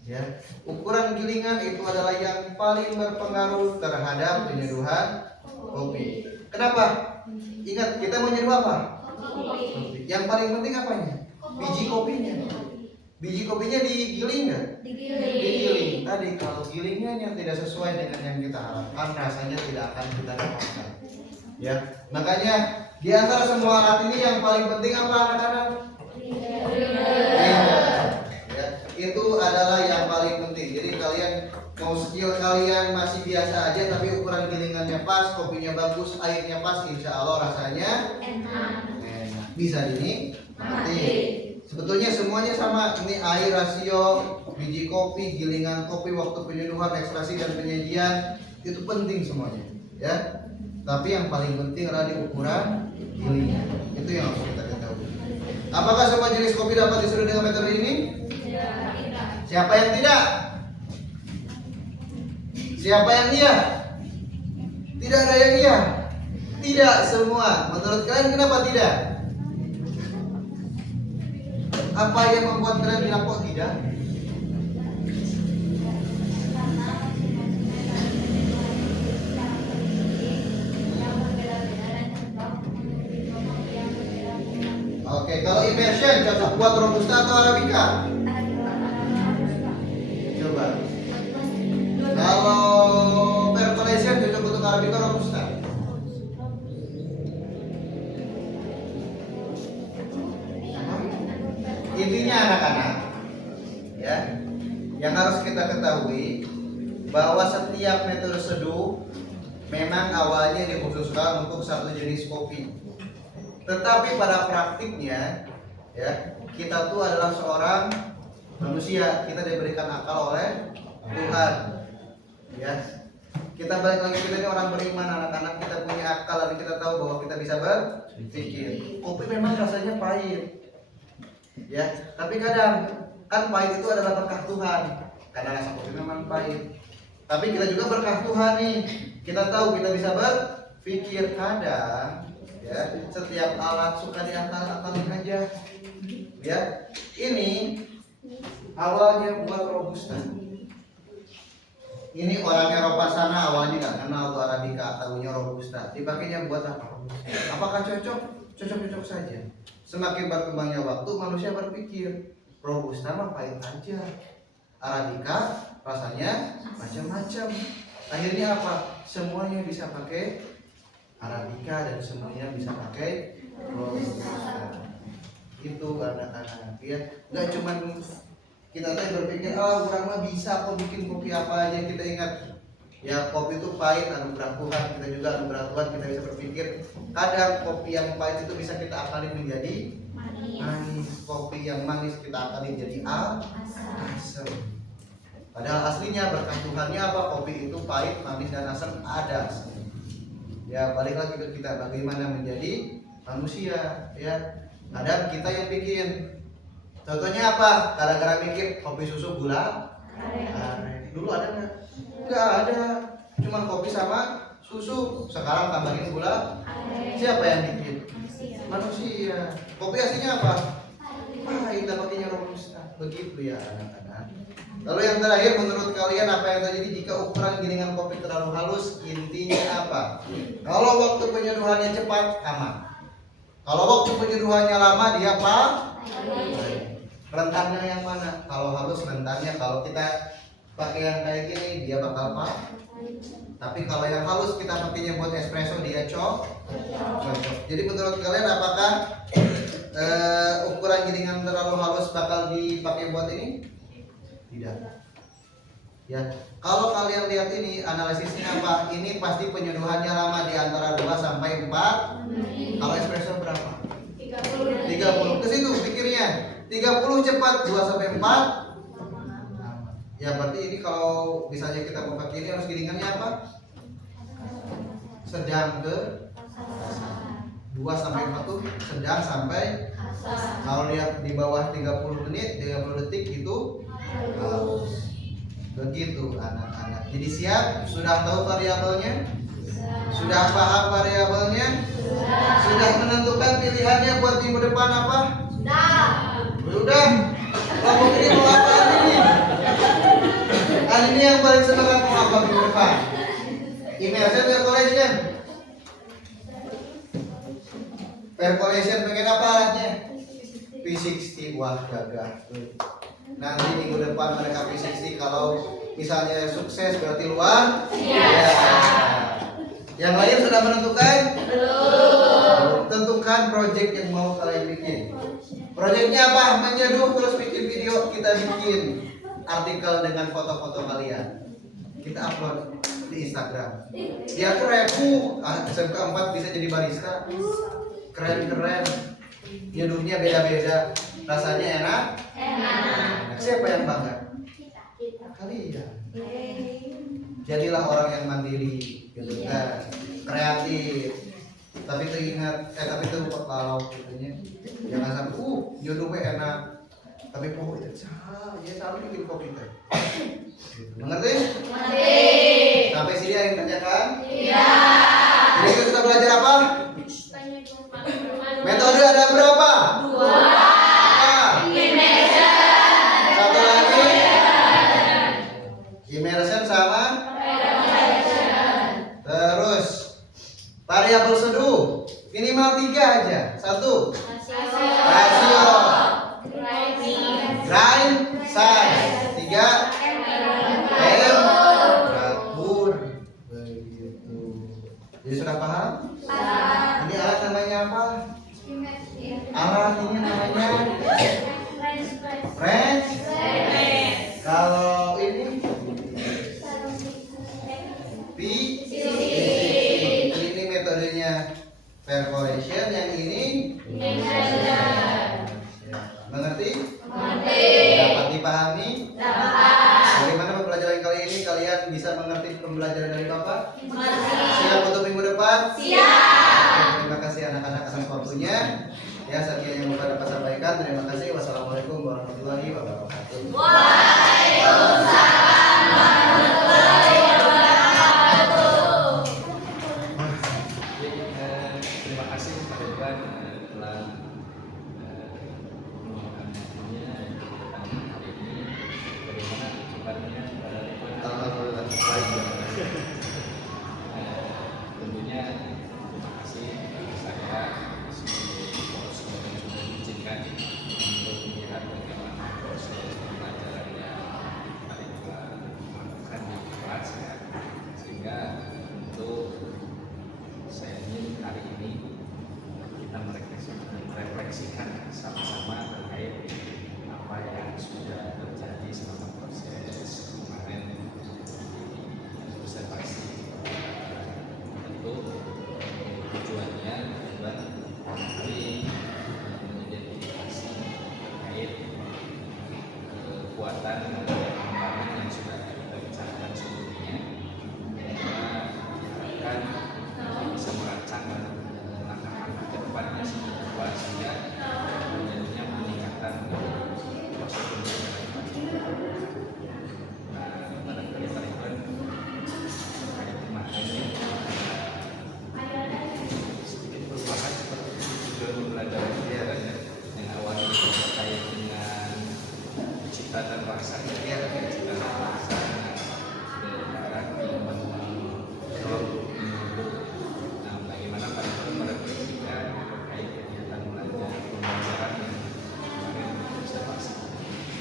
Ya, ukuran gilingan itu adalah yang paling berpengaruh terhadap penyeduhan kopi. Kenapa? Ingat, kita menyeduh apa? Kopi. Yang paling penting apanya? Biji kopinya. Biji kopinya digiling nggak? Digiling. Tadi kalau gilingnya yang tidak sesuai dengan yang kita harapkan, rasanya tidak akan kita dapatkan. Ya, makanya di antara semua alat ini yang paling penting apa anak-anak? Ya, itu adalah yang paling penting. Jadi kalian mau skill kalian masih biasa aja, tapi ukuran gilingannya pas, kopinya bagus, airnya pas, insya Allah rasanya enak. Bisa dinikmati. Sebetulnya semuanya sama. Ini air, rasio, biji kopi, gilingan kopi, waktu penyeduhan, ekstraksi dan penyajian itu penting semuanya. Ya. Tapi yang paling penting adalah di ukuran gilingan. Itu yang harus kita ketahui. Apakah semua jenis kopi dapat disuruh dengan metode ini? Siapa yang tidak? Siapa yang iya? Tidak ada yang iya. Tidak semua. Menurut kalian kenapa tidak? Apa yang membuat kalian bilang kok tidak? Oke, kalau immersion cocok buat robusta atau arabica? Coba. Kalau percolation cocok untuk arabica atau robusta? Intinya anak-anak, ya, yang harus kita ketahui bahwa setiap metode seduh memang awalnya dikhususkan untuk satu jenis kopi. Tetapi pada praktiknya, ya, kita tuh adalah seorang manusia, kita diberikan akal oleh Tuhan. Ya, kita balik lagi, kita ini orang beriman, anak-anak, kita punya akal dan kita tahu bahwa kita bisa berpikir. Kopi memang rasanya pahit, ya, tapi kadang kan pahit itu adalah berkah Tuhan, karena rasa kopi memang pahit. Tapi kita juga berkah Tuhan nih, kita tahu kita bisa berpikir. Kadang, ya, setiap alat suka diakal-akalin aja. Ya, ini awalnya buat robusta. Ini orang Eropa sana awalnya nggak kenal tuh arabica, tahunya robusta. Dipakainya buat apa? Apakah cocok? Cocok-cocok saja. Semakin berkembangnya waktu, manusia berpikir Robusta mah pahit aja, Arabica rasanya macam-macam. Akhirnya apa? Semuanya bisa pakai Arabica dan semuanya bisa pakai Robusta. Itu anak-anak ya, nggak cuman kita tadi berpikir orang mah bisa kok bikin kopi apa aja. Kita ingat ya, kopi itu pahit, anugerah Tuhan. Kita juga anugerah Tuhan, kita bisa berpikir kadang kopi yang pahit itu bisa kita akalin menjadi manis, kopi yang manis kita akalin jadi asam. Padahal aslinya berkat Tuhannya apa? Kopi itu pahit, manis dan asam ada. Ya balik lagi ke kita, bagaimana menjadi manusia ya. Kadang kita yang bikin, contohnya apa? Gara-gara bikin kopi susu gula aren. Dulu ada nggak? Nggak ada, cuman kopi sama susu. Sekarang tambahin gula aren. Siapa yang bikin? Manusia. Kopi aslinya apa? Pahit, pakainya Robusta. Begitu ya anak-anak. Lalu yang terakhir, menurut kalian apa yang terjadi jika ukuran gilingan kopi terlalu halus? Intinya apa? Kalau waktu penyeduhannya cepat, aman. Kalau waktu penyeduhannya lama, dia apa? Rentannya yang mana? Kalau halus rentannya, kalau kita pakai yang kayak gini dia bakal apa? Tapi kalau yang halus kita pakainya buat espresso, dia cocok. Jadi menurut kalian apakah ukuran gilingan terlalu halus bakal dipakai buat ini? Tidak. Ya, kalau kalian lihat ini analisisnya apa? Ini pasti penyeduhannya lama, di antara 2 sampai 4. Kalau espresso berapa? 30. Ke situ pikirnya. 30 cepat, 2 sampai 4. Ya berarti ini kalau misalnya kita mau pakai ini harus gilingannya apa? Sedang ke 2 sampai 4 tuh sedang sampai. Kalau lihat di bawah 30 menit, 30 detik itu halus. Begitu anak-anak. Jadi siap? Sudah tahu variabelnya? Sudah paham variabelnya? Sudah menentukan pilihannya buat minggu depan apa? Sudah. Kamu ini mau apa ini? Hari ini yang paling semangat mau apa minggu depan? Immersion percolation. Percolation pengen apa alatnya? P60. Wah gagah. Nanti minggu depan mereka P60. Kalau misalnya sukses berarti luar. Ya. Yang lain sudah menentukan? Belum. Tentukan project yang mau kalian bikin. Projectnya apa? Menyeduh terus bikin video. Kita bikin artikel dengan foto-foto kalian. Kita upload di Instagram. Dia keren. SMK 4 bisa jadi barista. Keren-keren. Nyeduhnya beda-beda. Rasanya enak. Siapa yang bangga? Kalian. Jadilah orang yang mandiri, gitu kan, kreatif. Tapi teringat, tapi terlupa kalau gitunya. Jangan sampai, nyeduhnya enak. Tapi kopi itu ya selalu bikin kopi teh. Mengerti? Mengerti. Sampai sini ada yang tanyakan? Iya. Jadi kita belajar apa? Metode ada berapa? 2. Satu lagi. Immersion sama? Terus variabel seduh minimal 3 aja. 1. Rasio. Grind size. 3. Temperatur. Begitu. Jadi sudah paham? Ini alat namanya apa? Alat ini namanya French. Kalau ini ini metodenya percolation, yang ini mengerti? Dapat dipahami? Bagaimana pembelajaran kali ini? Kalian bisa mengerti pembelajaran dari Bapak? Siap untuk minggu depan? Siap. Terima kasih anak-anak atas waktunya. Ya, sekian yang Bapak dapat sampaikan. Terima kasih. Wassalamualaikum warahmatullahi wabarakatuh. Waalaikumsalam warahmatullahi wabarakatuh. Terima kasih kepada Tuhan telah meluangkan waktunya tentang hari ini. Bagaimana kabarnya pada Tuhan? Alhamdulillah baik. Tentunya terima kasih saya sebagai sudah mengizinkan untuk melihat bagaimana tata rasa Iya. tata rasa daerah nah bagaimana Pak Ibu merefleksikan terkait kegiatan belajar pembelajaran yang kemarin observasi.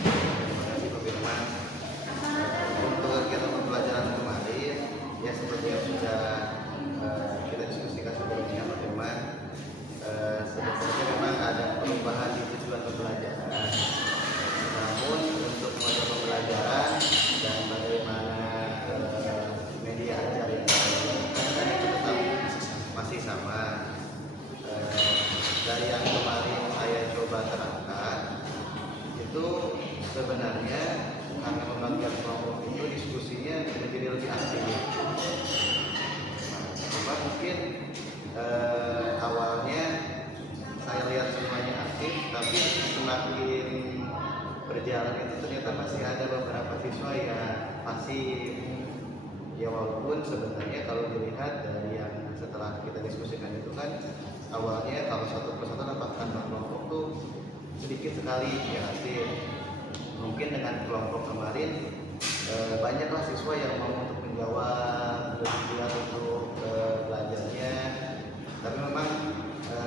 Terima kasih Pak Firman. Untuk kegiatan pembelajaran kemarin, ya seperti yang sudah kita diskusikan sebelumnya Pak Firman, sebenarnya memang ada perubahan di tujuan pembelajaran. Namun untuk mode pembelajaran dan bagaimana media ajar yang digunakan itu tetap masih sama. Dari yang kemarin saya coba terangkan itu sebenarnya karena pembagian kelompok itu diskusinya menjadi lebih aktif. Cuma mungkin awalnya saya lihat semuanya aktif, tapi semakin berjalan itu ternyata masih ada beberapa siswa yang pasif. Ya walaupun sebenarnya kalau dilihat dari yang setelah kita diskusikan itu kan awalnya kalau satu persatu dapatkan kelompok tuh sedikit sekali yang aktif. Mungkin dengan kelompok kemarin banyaklah siswa yang mau untuk menjawab lebih giat untuk belajarnya, tapi memang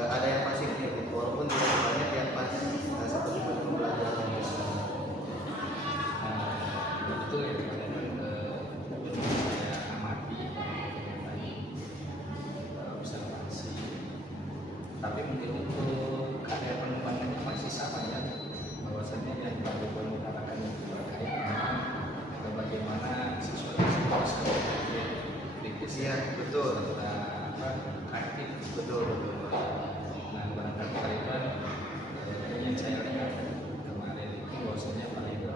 ada yang pasifnya gitu, walaupun tidak banyak yang pas seperti pembelajaran biasa. Itu yang kemarin saya amati observasi. Tapi mungkin untuk karya pengembangannya masih sama ya, bahwasanya yang Pak Ibu katakan terkait dengan bagaimana siswa bisa kritis Iya betul, aktif. betul. Nah barangkali Pak Ibu yang saya lihat kemarin itu bahwasanya Pak Ibu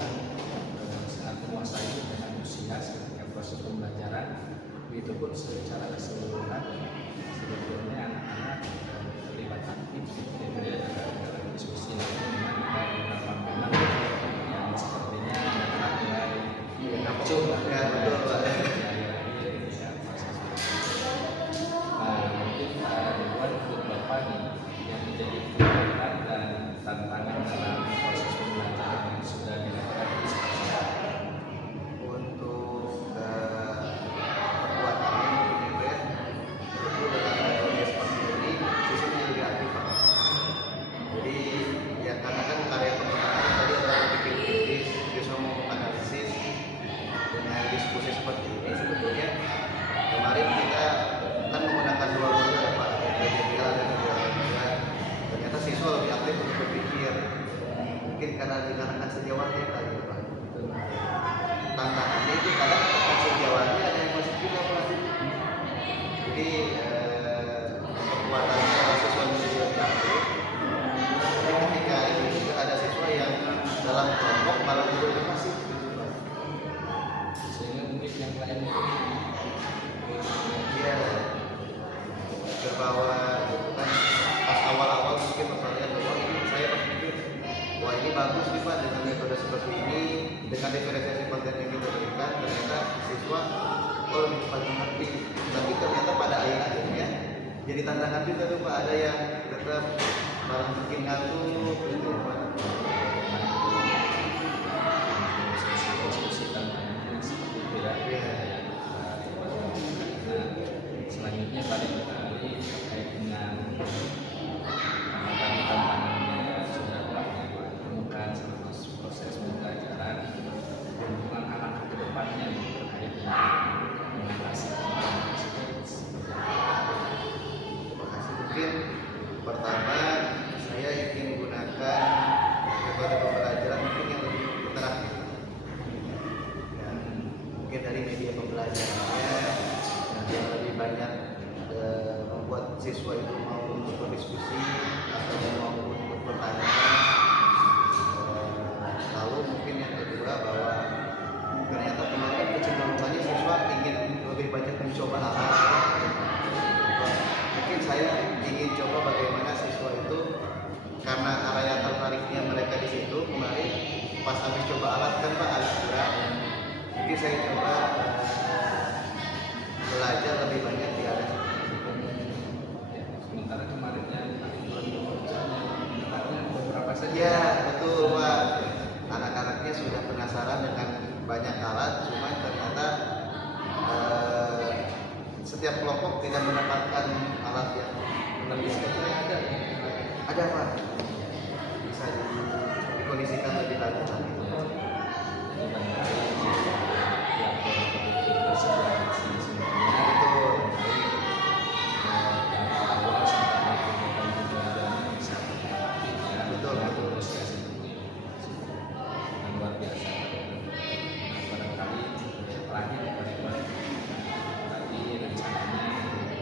sangat menguasai dengan antusias ketika proses pembelajaran, itu pun secara keseluruhan sebetulnya anak-anak terlibat aktif dalam diskusi. Memang ada beberapa momen yang sepertinya mulai nafsu Ya betul Pak. Mungkin Pak Ridwan untuk Bapak nih yang menjadi kekuatan dan tantangan dalam proses pembelajaran yang sudah dilakukan di sekolah. Untuk kekuatannya mungkin itu ya, itu dengan metode seperti ini siswanya lebih aktif Pak. Jadi ya karena kan karya pengembangan tadi adalah berpikir kritis, siswa mau menganalisis. Dengan diskusi seperti ini sebetulnya kemarin kita kan menggunakan dua metode ya Pak, media dan media. Ternyata siswa lebih aktif untuk berpikir. Mungkin karena dikarenakan sejawatnya kali ya Pak. Tantangannya itu kadang sejawatnya ada yang masih juga Pak. Jadi kekuatan siswa menjadi lebih aktif. Tapi ketika ini juga ada siswa yang dalam kelompok malah juga lebih pasif gitu Pak. Sehingga mungkin yang lain Iya, terbawa gitu kan. Pas awal-awal mungkin Bapak lihat bahwa ini saya berpikir, wah ini bagus nih Pak dengan metode seperti ini, dengan diferensiasi konten yang kita berikan, ternyata siswa lebih cepat mengerti. Tapi ternyata pada akhirnya jadi tantangan juga tuh Pak, ada yang tetap malah mungkin ngantuk gitu ya Pak. diskusi tantangannya seperti itu ya. Iya. Selanjutnya pada kali terkait dengan tantangan-tantangannya sudah ditemukan selama proses pembelajaran hubungan anak ke depannya terkait dengan hasil Terima kasih. Mungkin pertama saya ingin gunakan metode pembelajaran mungkin yang lebih interaktif. Dan mungkin dari media pembelajarannya yang lebih banyak membuat siswa itu mau untuk berdiskusi atau mau untuk bertanya. Lalu mungkin yang kedua bahwa ternyata kemarin kecenderungannya siswa ingin lebih banyak mencoba hal-hal. Mungkin saya ingin coba bagaimana siswa itu karena area tertariknya mereka di situ kemarin pas habis coba alat kan Pak alat berat. Mungkin saya coba belajar lebih banyak di area sementara kemarinnya beberapa saja ya betul Pak, anak-anaknya sebenarnya sudah penasaran dengan banyak alat, cuman ternyata setiap kelompok tidak mendapatkan alat yang lebih ada Pak, bisa dikondisikan lebih lanjut lagi. Betul. Betul, betul. Luar biasa. Barangkali terakhir tadi rencananya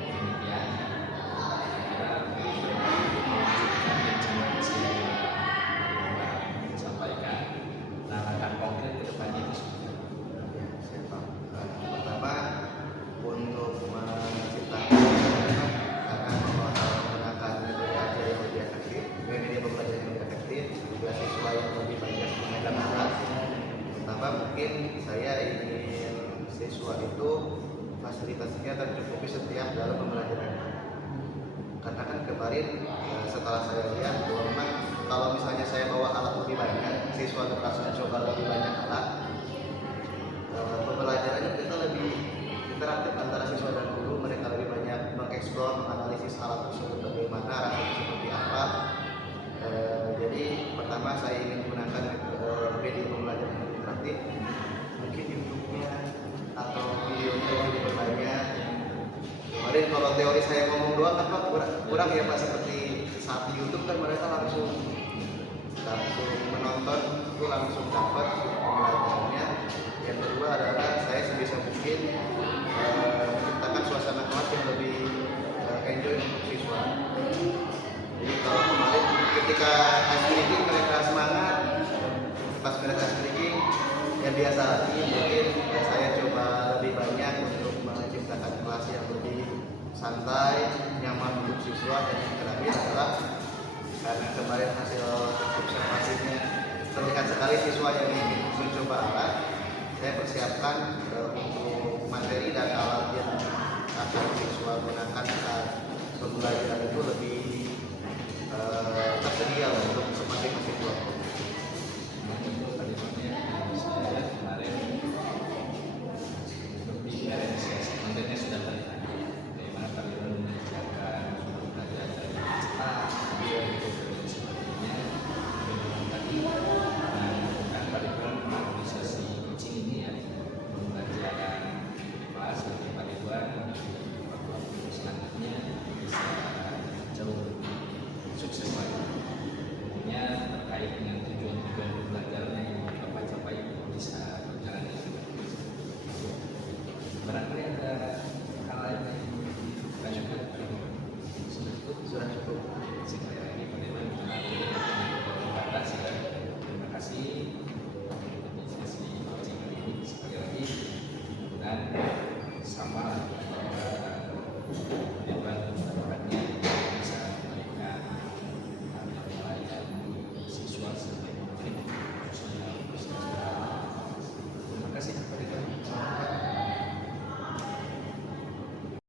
demikian. Sampaikan. Nah, langkah konkret ke depannya itu seperti apa? Pertama, untuk menciptakan karena menggunakan media yang lebih efektif, media pembelajaran yang lebih efektif, juga siswa yang lebih banyak memegang alat. Pertama, mungkin saya ingin siswa itu fasilitasnya tercukupi setiap dalam pembelajaran. Karena kan kemarin setelah saya lihat bahwa memang kalau misalnya saya bawa alat lebih banyak, siswa terpaksa mencoba lebih banyak alat, pembelajarannya kita lebih interaktif antara siswa dan guru. Mereka lebih banyak mengeksplor, menganalisis alat tersebut bagaimana, rasanya seperti apa. Jadi pertama saya ingin menggunakan media pembelajaran yang interaktif, mungkin YouTube-nya atau videonya yang lebih banyak. Kemarin kalau teori saya ngomong doang kan Pak kurang ya Pak, seperti saat di YouTube kan mereka langsung menonton itu langsung dapat pembelajarannya. Yang kedua adalah saya sebisa mungkin menciptakan suasana kelas yang lebih enjoy untuk siswa. Jadi kalau kemarin ketika ice breaking mereka semangat, pas mereka ice breaking yang biasa lagi mungkin saya coba lebih banyak untuk menciptakan kelas yang lebih santai, nyaman untuk siswa. Dan yang terakhir adalah karena kemarin hasil observasinya terlihat sekali siswa yang ingin mencoba alat, saya persiapkan untuk materi dan alat yang akan siswa gunakan saat pembelajaran itu lebih tersedia.